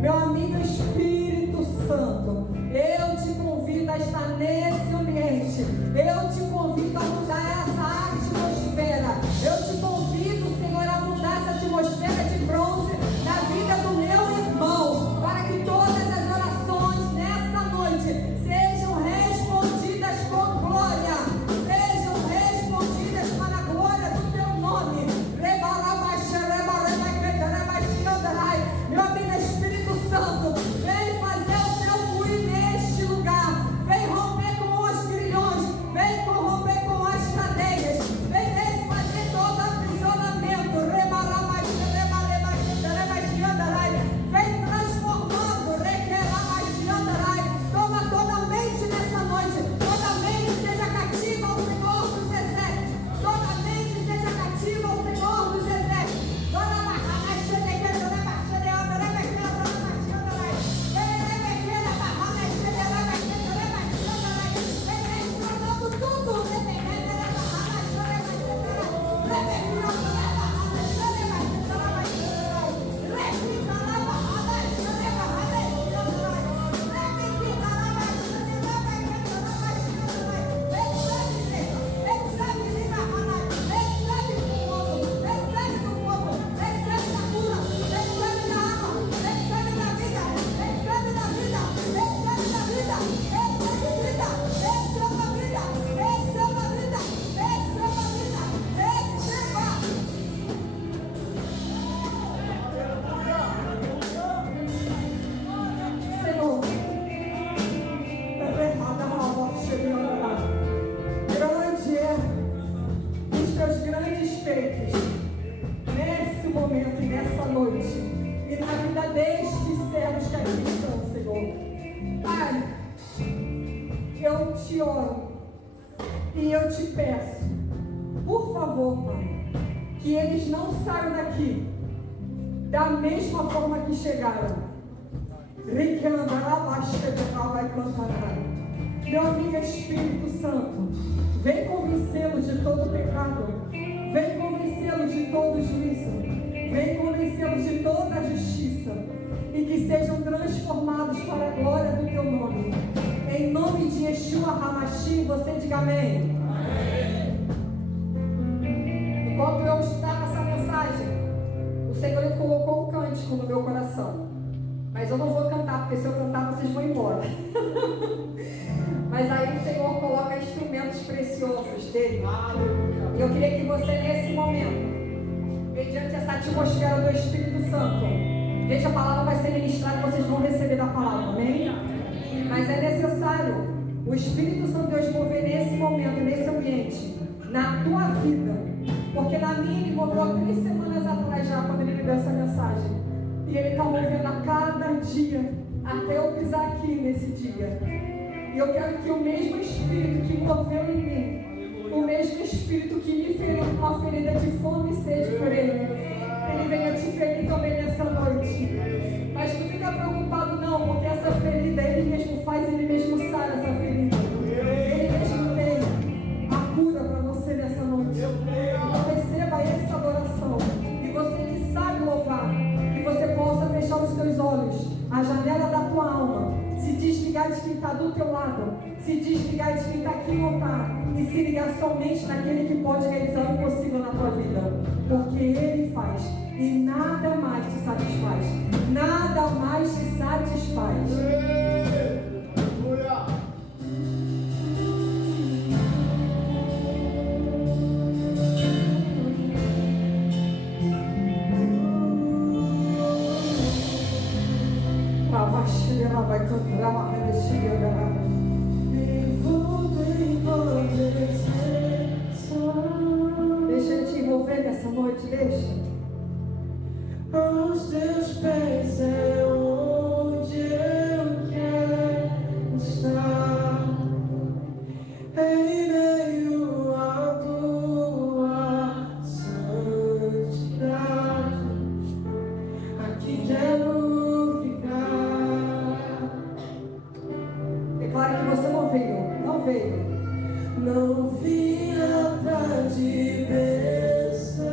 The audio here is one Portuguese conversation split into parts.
Meu amigo Espírito Santo, eu te convido a estar nesse ambiente. Eu te convido a mudar essa atmosfera. Eu te convido, Senhor, a mudar essa atmosfera de bronze na vida do meu irmão, para que todas as orações nesta noite sejam respondidas com glória, sejam respondidas para a glória do teu nome. Meu amigo Espírito Santo, vem fazer o teu fluir neste lugar. Vem romper com os grilhões, vem romper com as cadeias, vem desfazer todo aprisionamento. Vem transformando. Toma toda a mente nessa noite. Toda a mente seja cativa ao Senhor dos Exércitos. Toda a mente seja cativa ao Senhor dos Exércitos. Nesse momento e nessa noite, e na vida destes servos que aqui estão, Senhor. Pai, eu te oro e eu te peço, por favor, Pai, que eles não saiam daqui da mesma forma que chegaram. Meu amigo Espírito Santo, vem convencê-los de todo pecado, vem convencê-los de todo juízo, vem convencê-los de toda a justiça, e que sejam transformados para a glória do teu nome. Em nome de Yeshua Hamashim, você diga amém. Amém. Enquanto eu estava essa mensagem, o Senhor colocou um cântico no meu coração. Mas eu não vou cantar, porque se eu cantar vocês vão embora. Mas aí o Senhor coloca instrumentos preciosos dele. E eu queria que você, nesse momento, mediante essa atmosfera do Espírito Santo, gente, a palavra vai ser ministrada e vocês vão receber da palavra, amém? Mas é necessário o Espírito Santo de Deus mover nesse momento, nesse ambiente, na tua vida. Porque na minha ele moveu há 3 semanas atrás já, quando ele me deu essa mensagem. E ele está movendo a cada dia, até eu pisar aqui nesse dia. E eu quero que o mesmo Espírito que moveu em mim, o mesmo Espírito que me feriu com uma ferida de fome e sede por ele venha te ferir também nessa noite. Mas não fica preocupado não, porque essa ferida ele mesmo faz, ele mesmo sai dessa ferida. Ele mesmo tem a cura para você nessa noite. Então receba essa adoração. E você que sabe louvar, que você possa fechar os teus olhos, a janela da tua alma, se desligar de quem está do teu lado, se desligar de quem está aqui no altar e se ligar somente naquele que pode realizar o impossível na tua vida, porque Ele faz e nada mais te satisfaz, nada mais te satisfaz. Vai cantar uma deixa ele te envolver nessa noite, deixa. Aos teus pés é onde eu quero estar, em meio à tua santidade, aqui quero ficar. Declara que você não veio, não veio. Não vim atrás de bênção,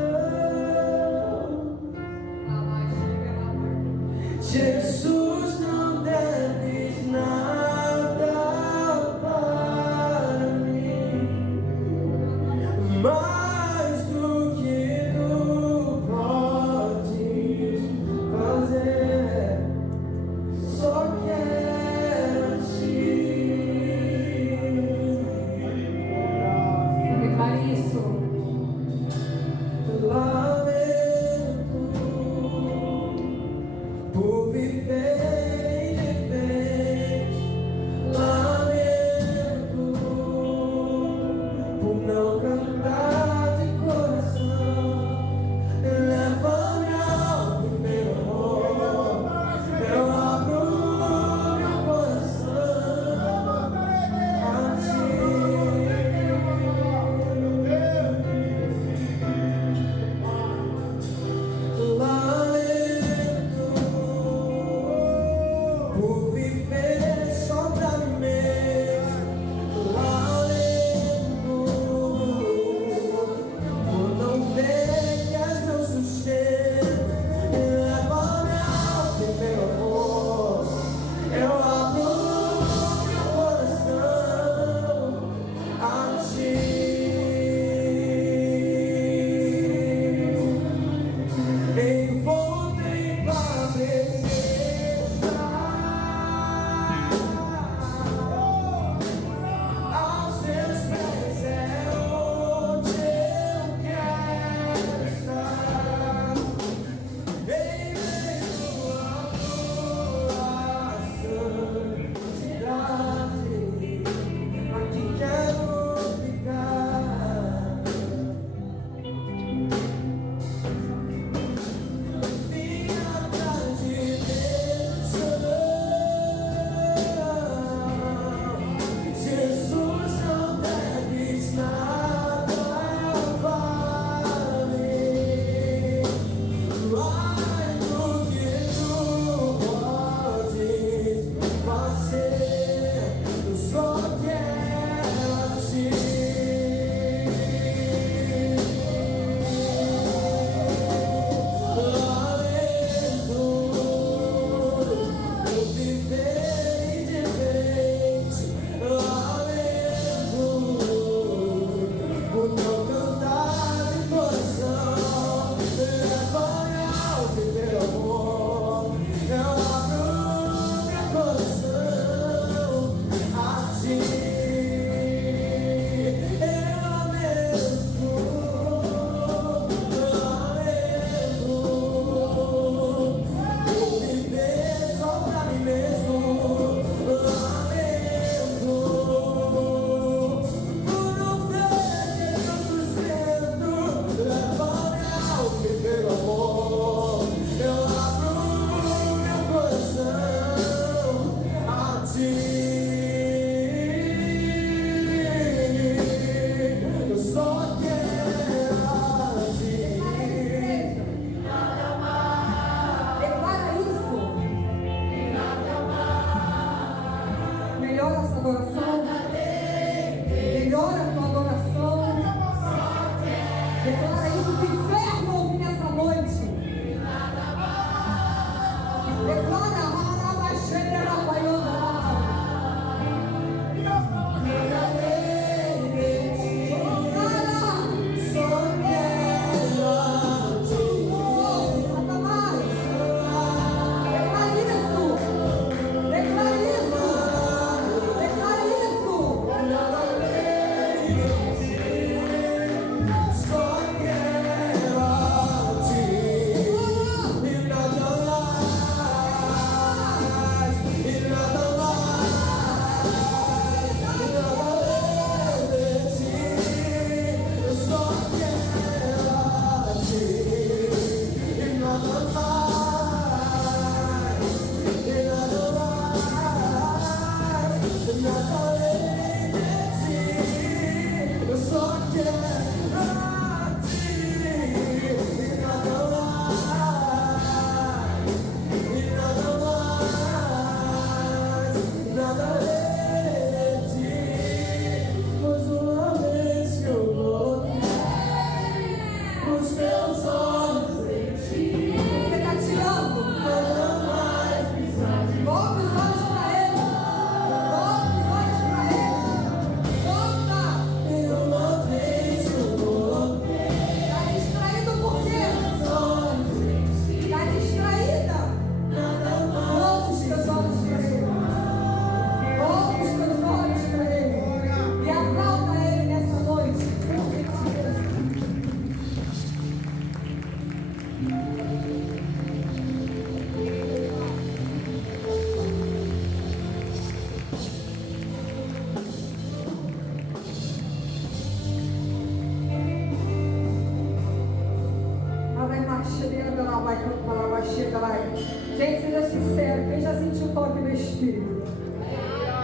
Gente, seja sincero, quem já sentiu o toque do Espírito?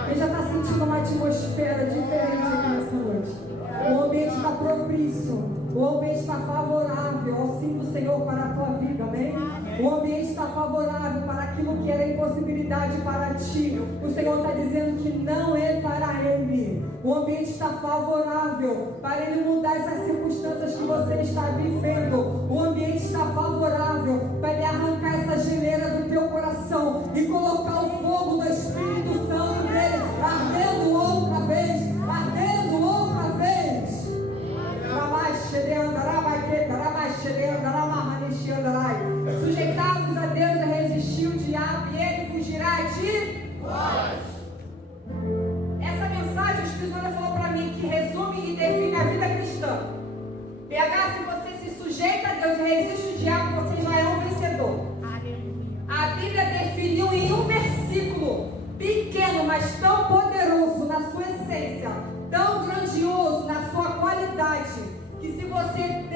Quem já está sentindo uma atmosfera diferente aqui nessa noite? O ambiente está propício, o ambiente está favorável ao sim do Senhor para a tua vida, amém? O ambiente está favorável para aquilo que era impossibilidade para ti. O Senhor está dizendo que não é para Ele. O ambiente está favorável para Ele mudar essas circunstâncias que você está vivendo. O ambiente está favorável para Ele arrancar essa geleira do teu coração e colocar o fogo do Espírito Santo nele, ardendo outra vez, ardendo outra vez. Sujeitados a Deus e resistir o diabo, e ele fugirá de vós. Essa mensagem o Espírito Santo falou para mim que resume e define a vida cristã. PH, se você se sujeita a Deus e resiste o diabo, você já é um vencedor. A Bíblia definiu em um versículo pequeno, mas tão poderoso na sua essência, tão grandioso na sua qualidade, que se você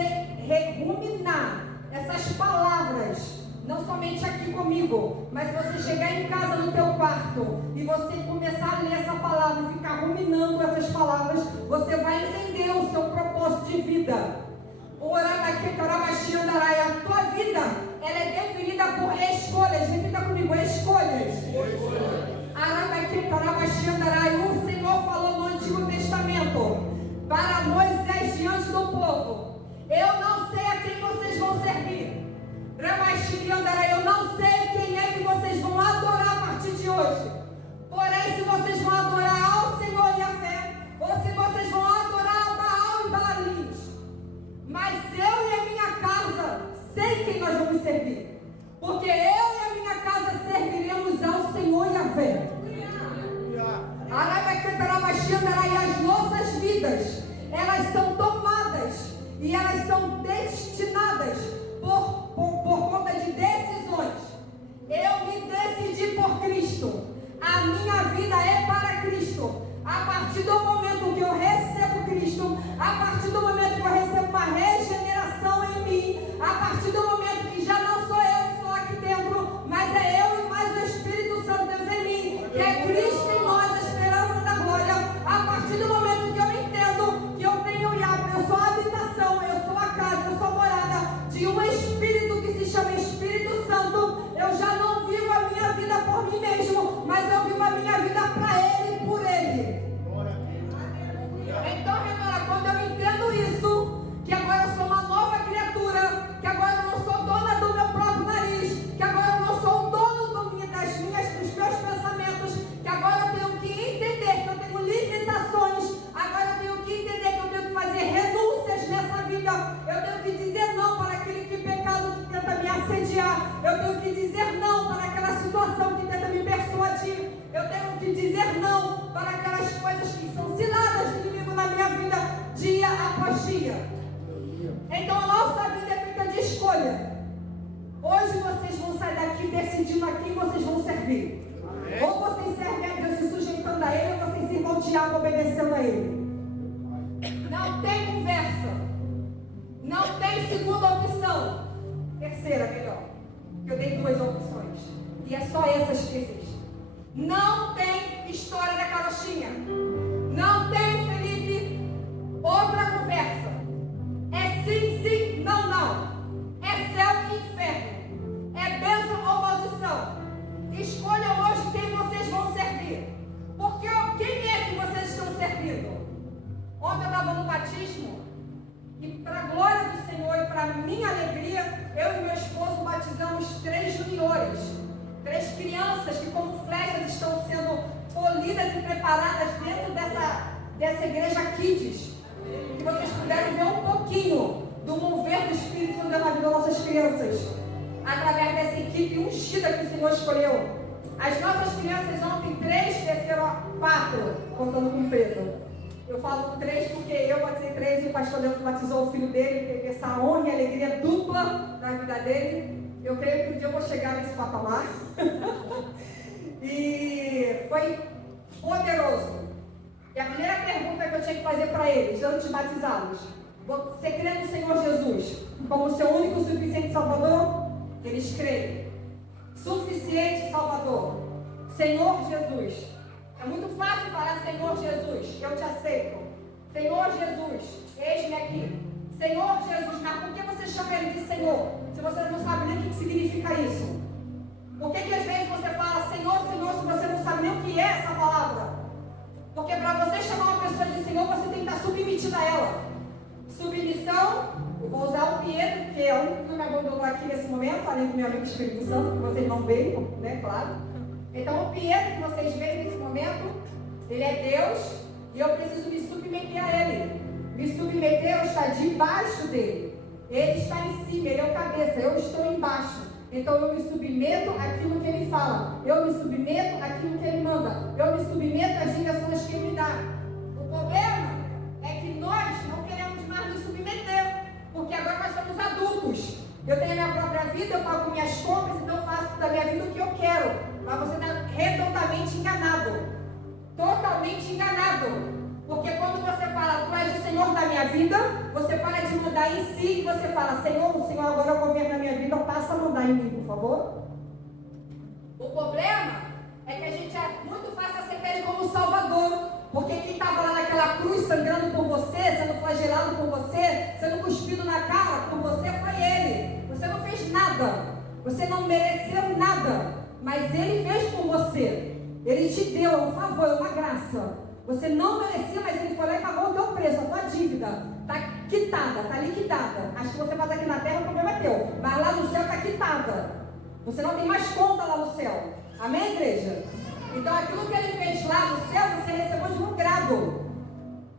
ruminar essas palavras, não somente aqui comigo, mas se você chegar em casa no teu quarto e você começar a ler essa palavra e ficar ruminando essas palavras, você vai entender o seu propósito de vida. A tua vida, ela é definida por escolhas. Repita comigo, escolhas. O Senhor falou no Antigo Testamento para Moisés diante do povo: eu não sei a quem vocês vão servir. Eu não sei quem é que vocês vão adorar a partir de hoje. Porém, se vocês vão adorar ao Senhor e a fé, ou se vocês vão adorar a Baal e Baalins, mas eu e a minha casa sei quem nós vamos servir, porque eu e a minha casa serviremos ao Senhor e a fé. E as nossas vidas, elas são tomadas e elas são destinadas por conta de decisões. Eu me decidi por Cristo. A minha vida é para Cristo. A partir do momento que eu recebo Cristo, a partir do momento que eu recebo uma regeneração em mim, a partir do momento que já não sou eu só aqui dentro, mas é eu e mais o Espírito Santo Deus em mim, que é Cristo em nós, a esperança da glória. A partir do momento que eu entendo que eu tenho eu sou a habitação, eu sou a casa, eu sou a morada de um Espírito que se chama Espírito Santo, eu já não vivo a minha vida por mim mesmo, mas eu vivo a minha vida para Ele e por Ele. Então, Renora, quando eu entendo isso, que agora eu sou uma nova criatura, que agora eu não sou dona do meu próprio nariz, que agora eu não sou o dono dos meus pensamentos, que agora eu tenho que entender que eu tenho limitações, agora eu tenho que entender que eu tenho que fazer renúncias nessa vida, eu tenho que dizer não para aquele que pecado que tenta me assediar, eu tenho que dizer não para aquela situação que tenta me persuadir, eu tenho que dizer não para aquelas coisas que são ciladas do inimigo na minha vida, dia após dia. Então a nossa vida é feita de escolha. Hoje vocês vão sair daqui decidindo a quem vocês vão servir. Amém. Ou vocês servem a Deus se sujeitando a Ele, ou vocês sirvam o diabo obedecendo a Ele. Não tem conversa. Não tem segunda opção. Terceira, melhor. Eu dei 2 opções. E é só essas que existem. Não tem história da carochinha. Não tem, Felipe, outra conversa. É sim, sim, não, não. É céu e inferno. É bênção ou maldição. Escolham hoje quem vocês vão servir. Porque quem é que vocês estão servindo? Ontem eu estava no batismo e, para a glória do Senhor e para a minha alegria, eu e meu esposo batizamos 3 juniores, 3 crianças que, como flechas, estão sendo polidas e preparadas dentro dessa igreja Kids. Que vocês puderem ver um pouquinho do mover do Espírito Santo na vida das nossas crianças, através dessa equipe ungida que o Senhor escolheu. As nossas crianças ontem, 3 desceram a 4, contando com Pedro. Eu falo com 3 porque eu batizei 3 e o pastor Leandro batizou o filho dele, ele teve essa honra e alegria dupla na vida dele. Eu creio que um dia eu vou chegar nesse patamar. E foi poderoso. E a primeira pergunta que eu tinha que fazer para eles, antes de batizá-los: você crê no Senhor Jesus? como seu único e suficiente Salvador? Eles creem. Suficiente Salvador. Senhor Jesus. É muito fácil falar Senhor Jesus, eu te aceito. Senhor Jesus, eis-me aqui. Senhor Jesus, mas por que você chama ele de Senhor? Se você não sabe nem o que significa isso. Por que às vezes você fala Senhor, Senhor, se você não sabe nem o que é essa palavra? Porque para você chamar uma pessoa de Senhor, você tem que estar submetido a ela. Submissão, eu vou usar o Pedro, que é o único que me abandonou aqui nesse momento, além do meu amigo Espírito Santo, que vocês não veem, né, claro. Então o Pedro que vocês veem nesse momento, ele é Deus e eu preciso me submeter a ele. Me submeter, eu estar debaixo dele. Ele está em cima, ele é o cabeça, eu estou embaixo. Então eu me submeto àquilo que ele fala. Eu me submeto àquilo que ele manda. Eu me submeto às direções que ele me dá. O problema é que nós não queremos mais nos submeter. Porque agora nós somos adultos. Eu tenho a minha própria vida, eu pago minhas contas, então eu faço da minha vida o que eu quero. Mas você está redondamente enganado. Totalmente enganado. Porque quando você fala, tu és o Senhor da minha vida, você para de mandar em si e você fala, Senhor, o Senhor agora é o governo da minha vida, passa a mandar em mim, por favor. O problema é que a gente é muito fácil aceitar ele como Salvador. Porque quem estava lá naquela cruz sangrando por você, sendo flagelado por você, sendo cuspido na cara por você, foi ele. Você não fez nada. Você não mereceu nada. Mas ele fez por você. Ele te deu um favor, uma graça. Você não merecia, mas ele foi lá e pagou o teu preço, a tua dívida. Está quitada, está liquidada. Acho que você faz aqui na terra, o problema é teu. Mas lá no céu está quitada. Você não tem mais conta lá no céu. Amém, igreja? Então aquilo que ele fez lá no céu, você recebeu de um grado.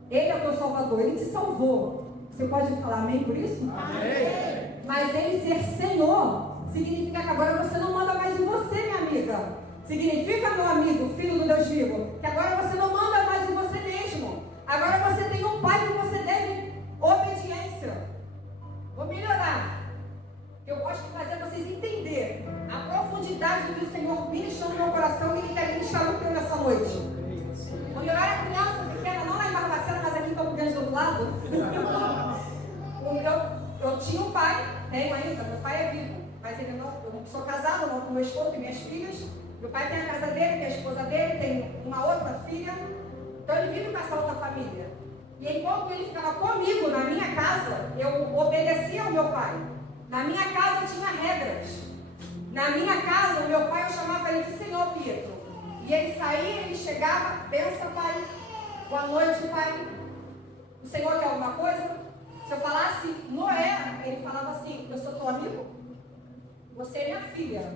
Ele é o teu Salvador, ele te salvou. Você pode falar amém por isso? Amém. Mas ele ser Senhor significa que agora você não manda mais em você, minha amiga. Significa, meu amigo, filho do Deus vivo, que agora você não manda mais em você mesmo. Agora você tem um pai que você deve obediência. Vou melhorar. Eu gosto de fazer vocês entenderem a profundidade do que o Senhor ministrou no meu coração e Ele quer ministrar no teu nessa noite. Quando eu era criança, pequena, não lá em Barbacena, mas aqui em Campo Grande do outro lado, eu tinha um pai, tenho ainda, meu pai é vivo, mas ele não, eu sou casada, não com meu esposo e minhas filhas. Meu pai tem a casa dele, tem a esposa dele, tem uma outra filha. Então ele vive com essa outra família. E enquanto ele ficava comigo na minha casa, eu obedecia ao meu pai. Na minha casa tinha regras. Na minha casa, o meu pai, eu chamava ele de Senhor Pietro. E ele saía, ele chegava, benção, pai. Boa noite, pai. O Senhor quer alguma coisa? Se eu falasse Noé, ele falava assim, eu sou teu amigo? Você é minha filha.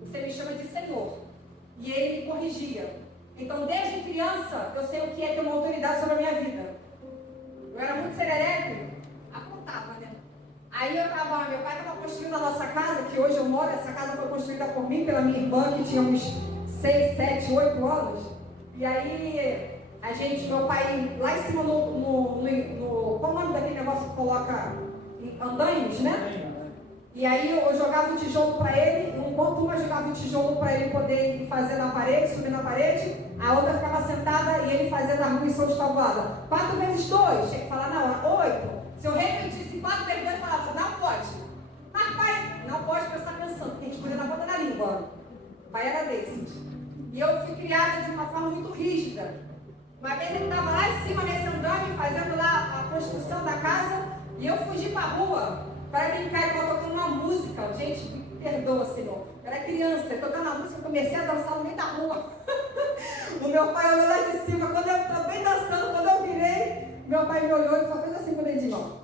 Você me chama de Senhor. E ele me corrigia. Então, desde criança, eu sei o que é ter uma autoridade sobre a minha vida. Eu era muito serereco, apontava, né? Aí meu pai estava construindo a nossa casa, que hoje eu moro. Essa casa foi construída por mim, pela minha irmã, que tinha uns 6, 7, 8 anos. E aí, meu pai, lá em cima qual o nome daquele negócio que coloca andaimes, né? E aí eu jogava o tijolo para ele, enquanto uma jogava o tijolo para ele poder ir fazer na parede, subir na parede, a outra ficava sentada e ele fazendo a arguição de tabuada. 4 vezes 2, tinha que falar na hora. 8. Se eu repetisse 4 vezes, ele falava, não pode. Mas pai, não pode prestar atenção, tem que escolher na ponta da língua. O pai era desse. E eu fui criada de uma forma muito rígida. Uma vez ele estava lá em cima nesse andame, fazendo lá a construção da casa, e eu fugi para a rua para brincar, eu estava tocando uma música. Gente, me perdoa, Senhor. Eu era criança, tocando a música, eu comecei a dançar no meio da rua. O meu pai olhou lá de cima, quando eu estava bem dançando, quando eu virei, meu pai me olhou e só fez assim com o dedinho, ó.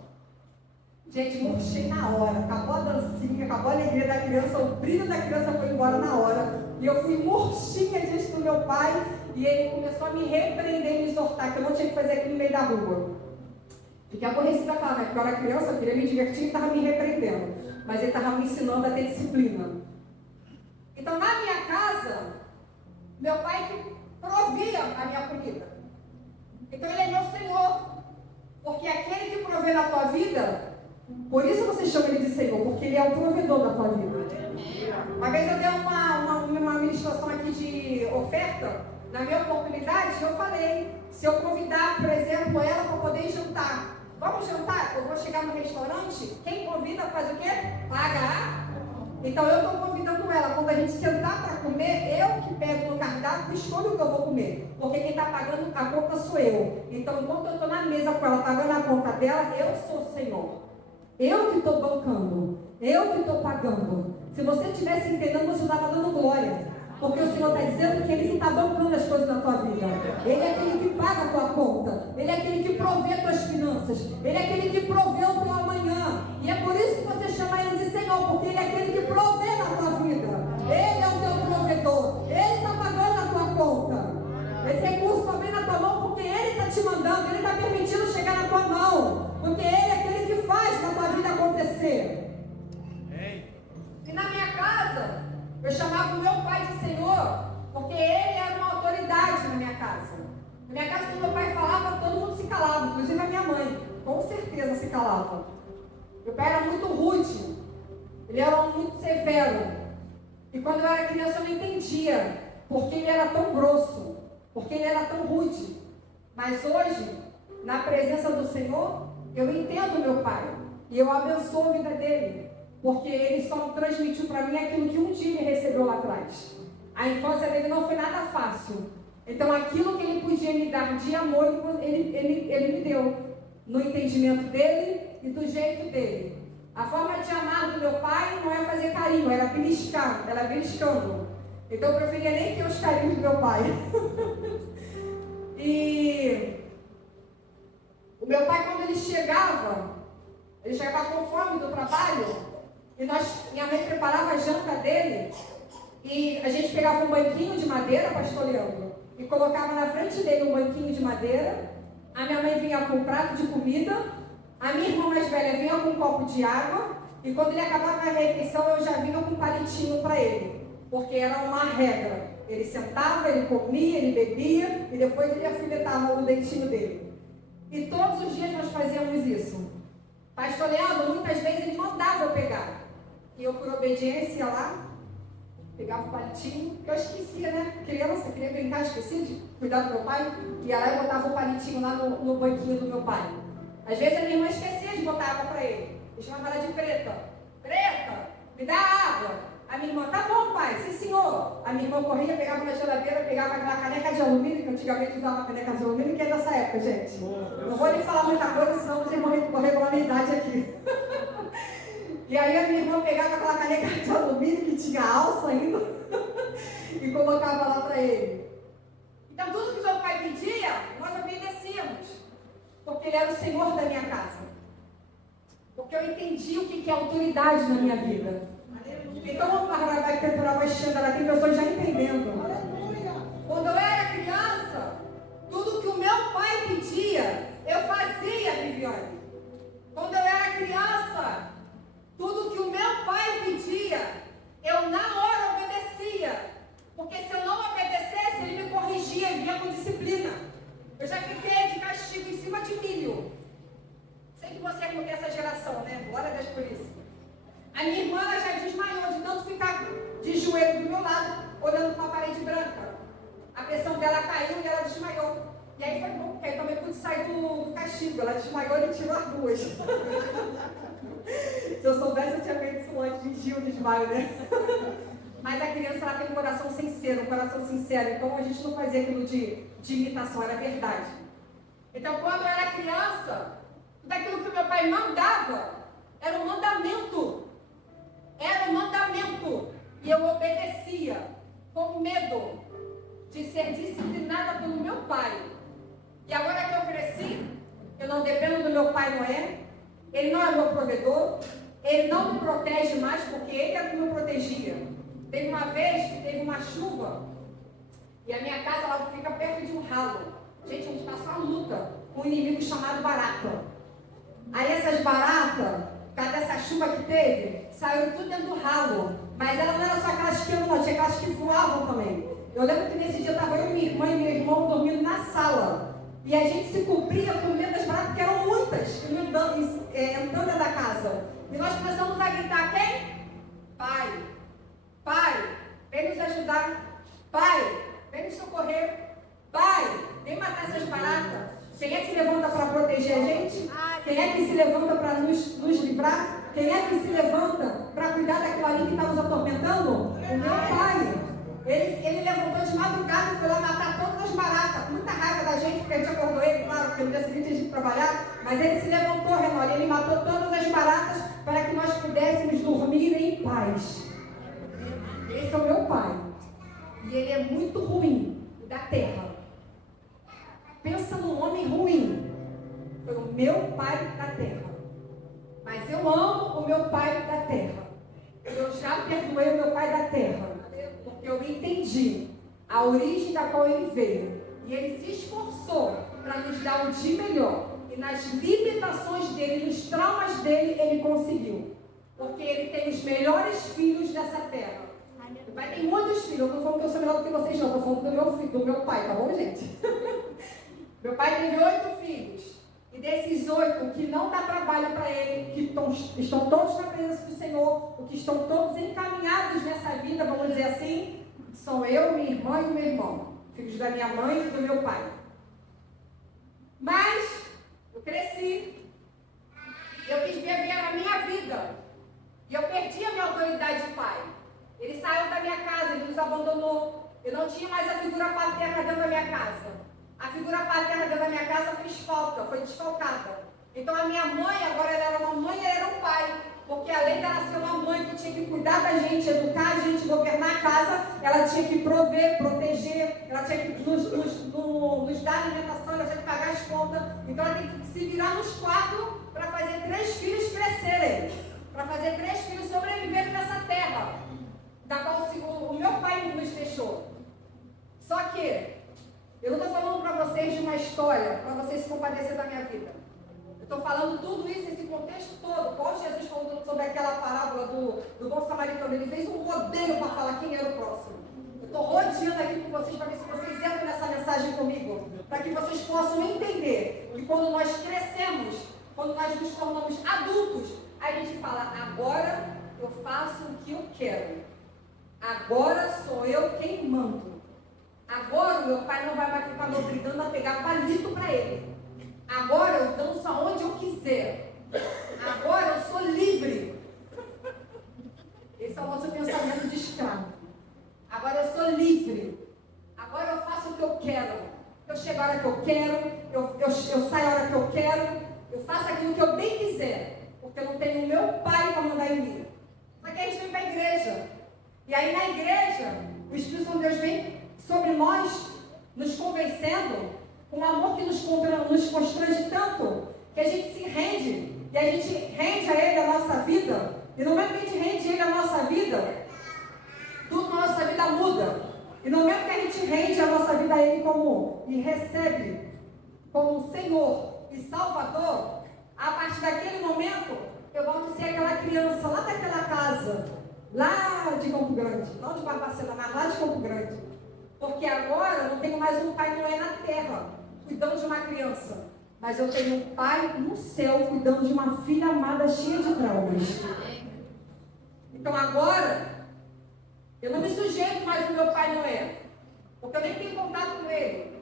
Gente, murchei na hora, acabou a dancinha, acabou a alegria da criança, o brilho da criança foi embora na hora. E eu fui murchinha diante do meu pai, e ele começou a me repreender e me exortar, que eu não tinha que fazer aquilo no meio da rua. Fiquei aborrecida com ela, né? Porque eu era criança, eu queria me divertir e estava me repreendendo. Mas ele estava me ensinando a ter disciplina. Então, na minha casa, meu pai que provia a minha comida. Então, ele é meu Senhor. Porque aquele que provê na tua vida, por isso você chama ele de Senhor, porque ele é o provedor da tua vida. Uma vez eu dei uma ministração aqui de oferta, na minha oportunidade, eu falei, se eu convidar, por exemplo, ela para poder jantar, Vamos jantar? Eu vou chegar no restaurante, quem convida faz o quê? Paga. Então eu estou convidando ela. Quando a gente sentar para comer, eu que pego no cardápio e escolho o que eu vou comer. Porque quem está pagando a conta sou eu. Então, enquanto eu estou na mesa com ela, pagando a conta dela, eu sou o Senhor. Eu que estou bancando. Eu que estou pagando. Se você estivesse entendendo, você estava dando glória. Porque o Senhor está dizendo que Ele que está bancando as coisas na tua vida. Ele é aquele que paga a tua conta. Ele é aquele que provê as tuas finanças. Ele é aquele que provê o teu amanhã. E é por isso que você chama Ele de Senhor. Porque Ele é aquele que provê na tua vida. Ele é o teu provedor. Ele está pagando a tua conta. Esse recurso só vem na tua mão porque Ele está te mandando. Ele está permitindo chegar na tua mão. Porque Ele é aquele que faz na tua vida acontecer. E na minha casa, eu chamava o meu pai de Senhor, porque ele era uma autoridade na minha casa. Na minha casa, quando meu pai falava, todo mundo se calava, inclusive a minha mãe, com certeza se calava. Meu pai era muito rude, ele era muito severo. E quando eu era criança, eu não entendia porque ele era tão grosso, porque ele era tão rude. Mas hoje, na presença do Senhor, eu entendo meu pai e eu abençoo a vida dele. Porque ele só transmitiu para mim aquilo que um dia ele recebeu lá atrás. A infância dele não foi nada fácil. Então aquilo que ele podia me dar de amor, ele me deu. No entendimento dele e do jeito dele. A forma de amar do meu pai não é fazer carinho, era beliscar, era beliscando. Então eu preferia nem ter os carinhos do meu pai. E o meu pai, quando ele chegava com fome do trabalho. E minha mãe preparava a janta dele, e a gente pegava um banquinho de madeira, pastor Leandro, e colocava na frente dele um banquinho de madeira. A minha mãe vinha com um prato de comida, a minha irmã mais velha vinha com um copo de água, e quando ele acabava a refeição, eu já vinha com um palitinho para ele, porque era uma regra. Ele sentava, ele comia, ele bebia, e depois ele afiletava o dentinho dele. E todos os dias nós fazíamos isso. Pastor Leandro, muitas vezes ele mandava eu pegar. E eu, por obediência, ia lá, pegava o palitinho, eu esquecia, né? Criança, queria brincar, esquecia de cuidar do meu pai, ia lá e botava o palitinho lá no banquinho do meu pai. Às vezes a minha irmã esquecia de botar água para ele. Eu chamava ela de Preta. Preta, me dá água. A minha irmã, tá bom, pai, sim senhor. A minha irmã corria, pegava na geladeira, pegava aquela caneca de alumínio, que antigamente usava caneca de alumínio, que é dessa época, gente. Não vou nem falar muita coisa, senão vocês vão recorrer minha idade aqui. E aí a minha irmã pegava aquela caneca de alumínio que tinha alça ainda e colocava lá para ele. Então tudo que meu pai pedia, nós obedecíamos. Porque ele era o Senhor da minha casa. Porque eu entendi o que é autoridade na minha vida. Então vai cantar uma xanda, tem pessoas já entendendo. Quando eu era criança, tudo que o meu pai pedia, eu fazia, Viviane. Quando eu era criança, tudo que o meu pai pedia, eu na hora obedecia. Porque se eu não obedecesse, ele me corrigia e vinha com disciplina. Eu já fiquei de castigo em cima de milho. Sei que você é dessa geração, né? Glória a Deus por isso. A minha irmã já desmaiou de tanto ficar de joelho do meu lado, olhando para a parede branca. A pressão dela caiu e ela desmaiou. E aí foi bom, porque aí também pude sair do castigo. Ela desmaiou e ele tirou as duas. Se eu soubesse, eu tinha feito isso antes de Gil, desmaio, né? Mas a criança, ela tem um coração sincero, um coração sincero. Então a gente não fazia aquilo de imitação, era verdade. Então quando eu era criança, tudo aquilo que meu pai mandava era um mandamento. Era um mandamento. E eu obedecia com medo de ser disciplinada pelo meu pai. E agora que eu cresci, eu não dependo do meu pai Noé. Ele não é meu provedor. Ele não me protege mais, porque ele é que me protegia. Teve uma vez que teve uma chuva e a minha casa ela fica perto de um ralo. Gente, a gente passa uma luta com um inimigo chamado barata. Aí essas baratas, por causa dessa chuva que teve, saíram tudo dentro do ralo. Mas ela não era só aquelas que andam, não, tinha aquelas que voavam também. Eu lembro que nesse dia eu estava eu e minha irmã e meu irmão dormindo na sala. E a gente se cobria com medo das baratas, porque eram muitas, entrando dentro da casa. E nós começamos a gritar, quem? Pai. Pai, vem nos ajudar. Pai, vem nos socorrer. Pai, vem matar essas baratas. Quem é que se levanta para proteger a gente? Quem é que se levanta para nos livrar? Quem é que se levanta para cuidar daquilo ali que está nos atormentando? O meu Pai. Ele levantou de madrugada e foi lá matar todas as baratas. Com muita raiva da gente, porque a gente acordou ele, claro, porque no dia seguinte a gente ia trabalhar. Mas ele se levantou, Renori, ele matou todas as baratas para que nós pudéssemos dormir em paz. Esse é o meu Pai. E ele é muito ruim da terra. Pensa num homem ruim. Foi o meu Pai da terra. Mas eu amo o meu Pai da terra. Eu já perdoei o meu Pai da terra. Porque eu entendi a origem da qual ele veio. E ele se esforçou para nos dar o de melhor. E nas limitações dele, nos traumas dele, ele conseguiu. Porque ele tem os melhores filhos dessa terra. O pai tem muitos filhos. Eu não estou falando que eu sou melhor do que vocês, não. Eu estou falando do meu filho, do meu pai, tá bom, gente? Meu pai teve 8 filhos. E desses 8, o que não dá trabalho para ele, que estão todos na presença do Senhor, o que estão todos encaminhados nessa vida, vamos dizer assim, são eu, minha irmã e o meu irmão. Filhos da minha mãe e do meu pai. Mas, eu cresci. Eu quis viver a minha vida. E eu perdi a minha autoridade de pai. Ele saiu da minha casa, ele nos abandonou. Eu não tinha mais a figura paterna dentro da minha casa. A figura paterna dentro da minha casa fez falta, foi desfalcada. Então a minha mãe, agora ela era uma mãe e ela era um pai. Porque além dela ser uma mãe que tinha que cuidar da gente, educar a gente, governar a casa, ela tinha que prover, proteger, ela tinha que nos dar alimentação, ela tinha que pagar as contas. Então ela tem que se virar nos 4 para fazer 3 filhos crescerem. Para fazer 3 filhos sobreviverem nessa terra, da qual o meu pai nos deixou. Só que eu não estou falando para vocês de uma história, para vocês se compadecer da minha vida. Eu estou falando tudo isso, esse contexto todo. Quando Jesus falou sobre aquela parábola do bom samaritano, ele fez um rodeio para falar quem era o próximo. Eu estou rodeando aqui com vocês para ver se vocês entram nessa mensagem comigo. Para que vocês possam entender que quando nós crescemos, quando nós nos tornamos adultos, a gente fala, agora eu faço o que eu quero. Agora sou eu quem mando. Agora o meu pai não vai mais ficar me obrigando a pegar palito para ele. Agora eu danço aonde eu quiser. Agora eu sou livre. Esse é o nosso pensamento de escravo. Agora eu sou livre. Agora eu faço o que eu quero. Eu chego a hora que eu quero. Eu saio a hora que eu quero. Eu faço aquilo que eu bem quiser. Porque eu não tenho o meu pai para mandar em mim. Só que a gente vem para a igreja. E aí na igreja, o Espírito Santo de Deus vem sobre nós, nos convencendo, com um amor que nos constrange tanto, que a gente se rende. E a gente rende a Ele a nossa vida. E no momento que a gente rende a Ele a nossa vida, tudo na nossa vida muda. E no momento que a gente rende a nossa vida a Ele e recebe como Senhor e Salvador, a partir daquele momento, eu volto a ser aquela criança lá daquela casa, lá de Campo Grande, não de Barbacena, mas lá de Campo Grande. Porque agora eu não tenho mais um Pai Noé na terra, cuidando de uma criança. Mas eu tenho um Pai no céu, cuidando de uma filha amada cheia de traumas. Então agora, eu não me sujeito mais ao meu Pai Noé, porque eu nem tenho contato com ele.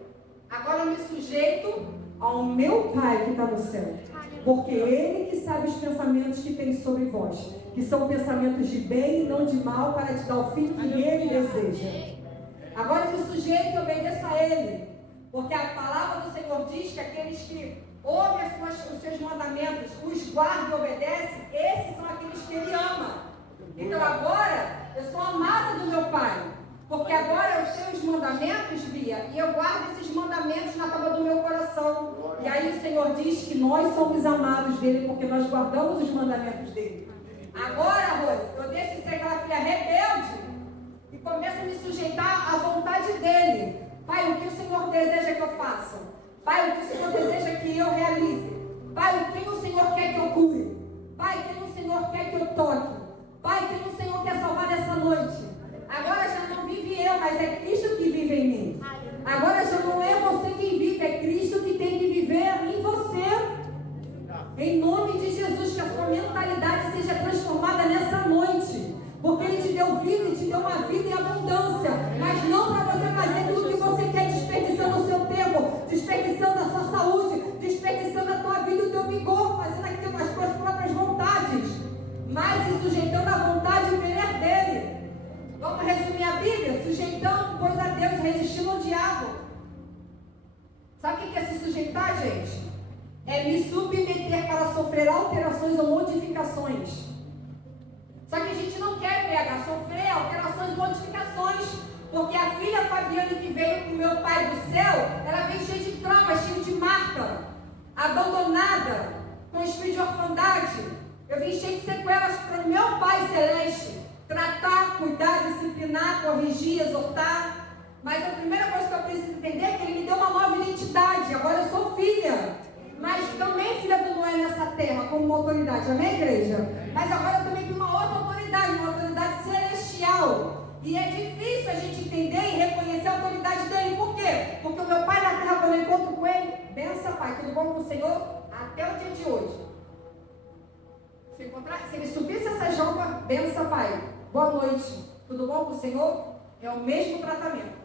Agora eu me sujeito ao meu Pai que está no céu. Porque Ele que sabe os pensamentos que tem sobre vós, que são pensamentos de bem e não de mal, para te dar o fim que Ele deseja. Agora eu me sujeito e obedeço a Ele, porque a palavra do Senhor diz que aqueles que ouvem os seus mandamentos, os guardam e obedecem, esses são aqueles que Ele ama. Então agora eu sou amada do meu Pai, porque agora eu sei os mandamentos, Bia, e eu guardo esses mandamentos na tábua do meu coração. E aí o Senhor diz que nós somos amados dele, porque nós guardamos os mandamentos dele. Agora, Rose, eu deixo de ser aquela filha rebelde e começo a me sujeitar à vontade dele. Pai, o que o Senhor deseja que eu faça? Pai, o que o Senhor deseja que eu realize? Pai, quem o Senhor quer que eu cure? Pai, quem o Senhor quer que eu toque? Pai, quem o Senhor quer salvar nessa noite? Agora já não vive eu, mas é Cristo que vive em mim. Agora já não é você quem vive, é Cristo que tem que viver em você. Em nome de Jesus, que a sua mentalidade seja transformada nessa noite. Porque Ele te deu vida e te deu uma vida em abundância. Mas não para você fazer tudo que você quer, desperdiçando o seu tempo, desperdiçando a sua saúde, vai se sujeitando à vontade e querer dele. Vamos resumir a Bíblia? Sujeitando, pois, a Deus, resistindo ao diabo. Sabe o que é se sujeitar, gente? É me submeter para sofrer alterações ou modificações. Só que a gente não quer pegar, sofrer alterações e modificações. Porque a filha Fabiane que veio com o meu pai do céu, ela veio cheia de trauma, cheia de marca, abandonada, com espírito de orfandade. Eu vim cheio de sequelas para o meu pai celeste tratar, cuidar, disciplinar, corrigir, exortar. Mas a primeira coisa que eu preciso entender é que ele me deu uma nova identidade. Agora eu sou filha, mas também filha do Noé nessa terra, como uma autoridade. Amém, igreja? Mas agora eu também tenho uma outra autoridade, uma autoridade celestial. E é difícil a gente entender e reconhecer a autoridade dele. Por quê? Porque o meu pai na terra, quando eu encontro com ele, benção, pai, tudo bom com o Senhor? Até o dia de hoje. Se ele subisse essa jomba, benção, pai, boa noite, tudo bom com o Senhor? É o mesmo tratamento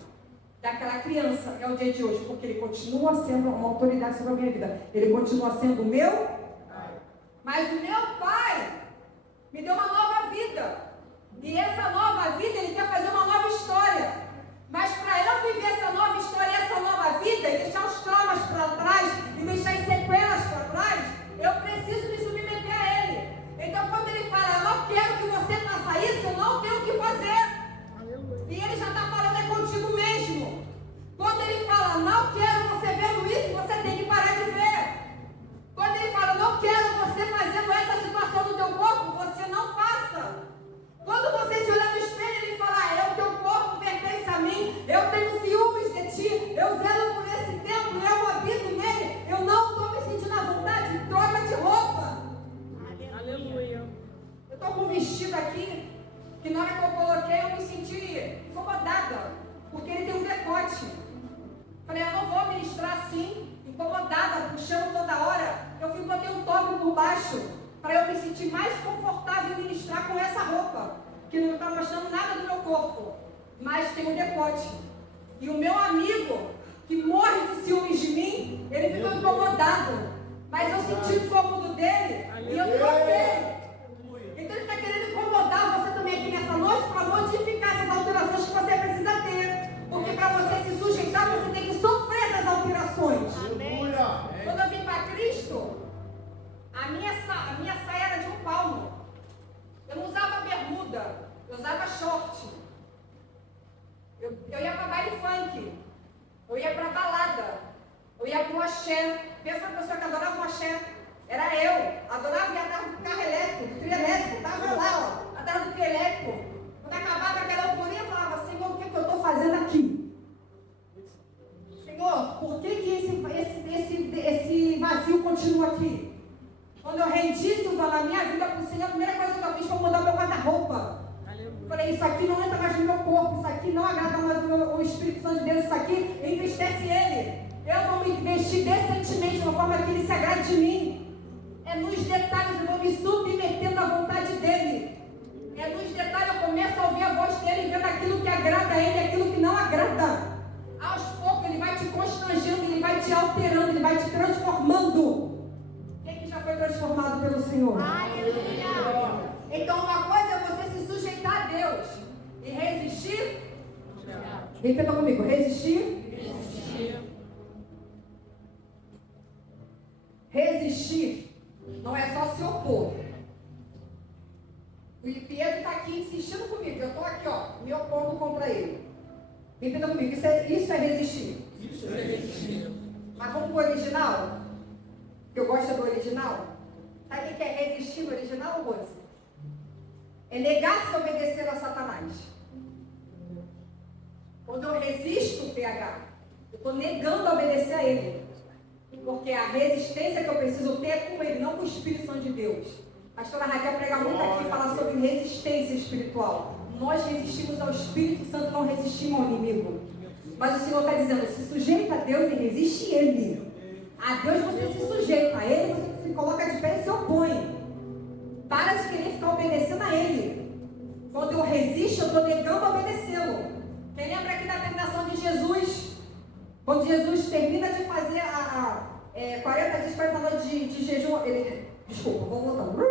daquela criança, é o dia de hoje, porque ele continua sendo uma autoridade sobre a minha vida. Ele continua sendo o meu pai. Mas o meu pai me deu uma nova vida. E essa nova vida, ele quer fazer uma nova história. Mas para eu viver essa nova história, essa nova vida, e deixar os traumas para trás, e deixar as sequelas para trás, eu preciso me submeter a ele. Então quando ele fala, eu não quero que você faça isso, eu não tenho o que fazer. E ele já está falando, é contigo mesmo. Quando ele fala, não quero você vendo isso, você tem que parar de ver. Quando ele fala, não quero você fazendo essa situação no teu corpo, você não faça. Quando você se olhar no espelho, ele fala, o teu corpo pertence a mim, eu tenho ciúmes de ti, eu zelo por esse templo, eu habito nele, eu não estou me sentindo à vontade, troca de roupa. Aleluia. Eu estou com um vestido aqui, que na hora que eu coloquei, eu me senti incomodada, porque ele tem um decote. Falei, eu não vou ministrar assim, incomodada, puxando toda hora. Eu fui botei um top por baixo, para eu me sentir mais confortável em ministrar com essa roupa, que não está mostrando nada do meu corpo, mas tem um decote. E o meu amigo, que morre de ciúmes de mim, ele ficou incomodado, mas eu senti o incômodo dele, e eu troquei. Então ele está querendo incomodar você também aqui nessa noite, para modificar essas alterações que você precisa ter. Porque para você se sujeitar, você tem que sofrer essas alterações. Amém. Quando eu vim para Cristo, a minha saia era de um palmo. Eu não usava bermuda, eu usava short. Eu ia para baile funk, eu ia para balada, eu ia para o axé. Pensa uma pessoa que adorava o axé. Era eu, adorava ir atrás do carro elétrico, do trio elétrico, estava lá, ó, atrás do trio elétrico. Quando acabava aquela euforia, eu falava, Senhor, o que eu estou fazendo aqui? Senhor, por que esse vazio continua aqui? Quando eu rendi Silva na minha vida para o Senhor, a primeira coisa que eu fiz foi mudar meu guarda-roupa. Falei, isso aqui não entra mais no meu corpo, isso aqui não agrada mais o Espírito Santo de Deus, isso aqui entristece ele. Eu vou me vestir decentemente de uma forma que ele se agrade de mim. É nos detalhes, eu vou me submetendo à vontade dele. É nos detalhes, eu começo a ouvir a voz dele, vendo aquilo que agrada a ele e aquilo que não agrada. Aos poucos ele vai te constrangendo, ele vai te alterando, ele vai te transformando. Quem que já foi transformado pelo Senhor? Aleluia! Então uma coisa é você se sujeitar a Deus e resistir. Repita comigo, resistir. Resistir não é só se opor. O Pietro está aqui insistindo comigo. Eu estou aqui, ó, me opondo contra ele. Repita comigo, isso é resistir. Isso é resistir. Mas vamos para o original? Que eu gosto do original. Sabe o que é resistir no original, Rose? É negar-se a obedecer a Satanás. Quando eu resisto o PH, eu estou negando a obedecer a ele. Porque a resistência que eu preciso ter é com ele, não com o Espírito Santo de Deus. A pastora Raquel prega muito aqui e fala sobre resistência espiritual. Nós resistimos ao Espírito Santo, não resistimos ao inimigo. Mas o Senhor está dizendo, se sujeita a Deus e resiste ele. A Deus você se sujeita, a ele você se coloca de pé e se opõe. Para de querer ficar obedecendo a ele. Quando eu resisto, eu estou negando a obedecê-lo. Quem lembra aqui da tentação de Jesus? Quando Jesus termina de fazer 40 dias, 40 noites de jejum, desculpa, vamos voltar.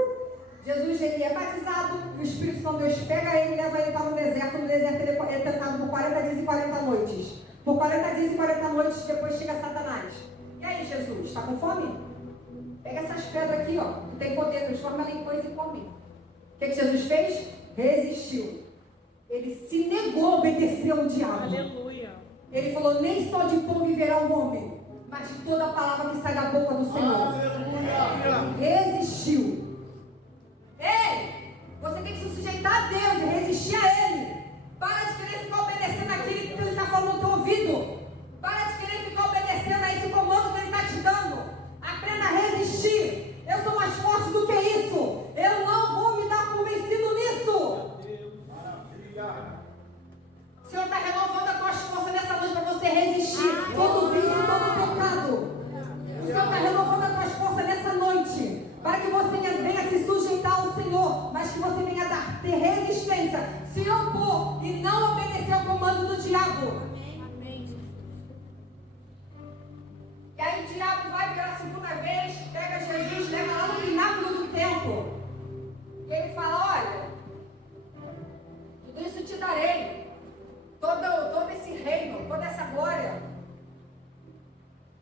Jesus, ele é batizado, o Espírito Santo Deus pega ele e leva ele para o deserto. No deserto ele é tentado por 40 dias e 40 noites. Por 40 dias e 40 noites, depois chega Satanás. E aí, Jesus, está com fome? Pega essas pedras aqui, ó, que tem poder, transforma ela em coisa e come. O que Jesus fez? Resistiu. Ele se negou a obedecer ao diabo. Aleluia. Ele falou, nem só de pão viverá o homem, mas de toda a palavra que sai da boca do Senhor. Aleluia. Resistiu. Ei, você tem que se sujeitar a Deus e resistir a Ele. Para de querer ficar obedecendo aquilo que Ele está falando no teu ouvido. Para de querer ficar obedecendo a esse comando que Ele está te dando. Aprenda a resistir. Eu sou mais forte do que isso. Eu não vou me dar convencido nisso. O Senhor está renovando as tuas forças nessa noite para você resistir todo vício, todo pecado. O Senhor está renovando as tuas forças nessa noite para que você venha se sujeitar ao Senhor, mas que você venha ter resistência, se opor e não obedecer ao comando do diabo. E aí o diabo vai pela segunda vez, pega Jesus, leva lá no pináculo do templo. E ele fala, olha, tudo isso te darei. Todo esse reino, toda essa glória.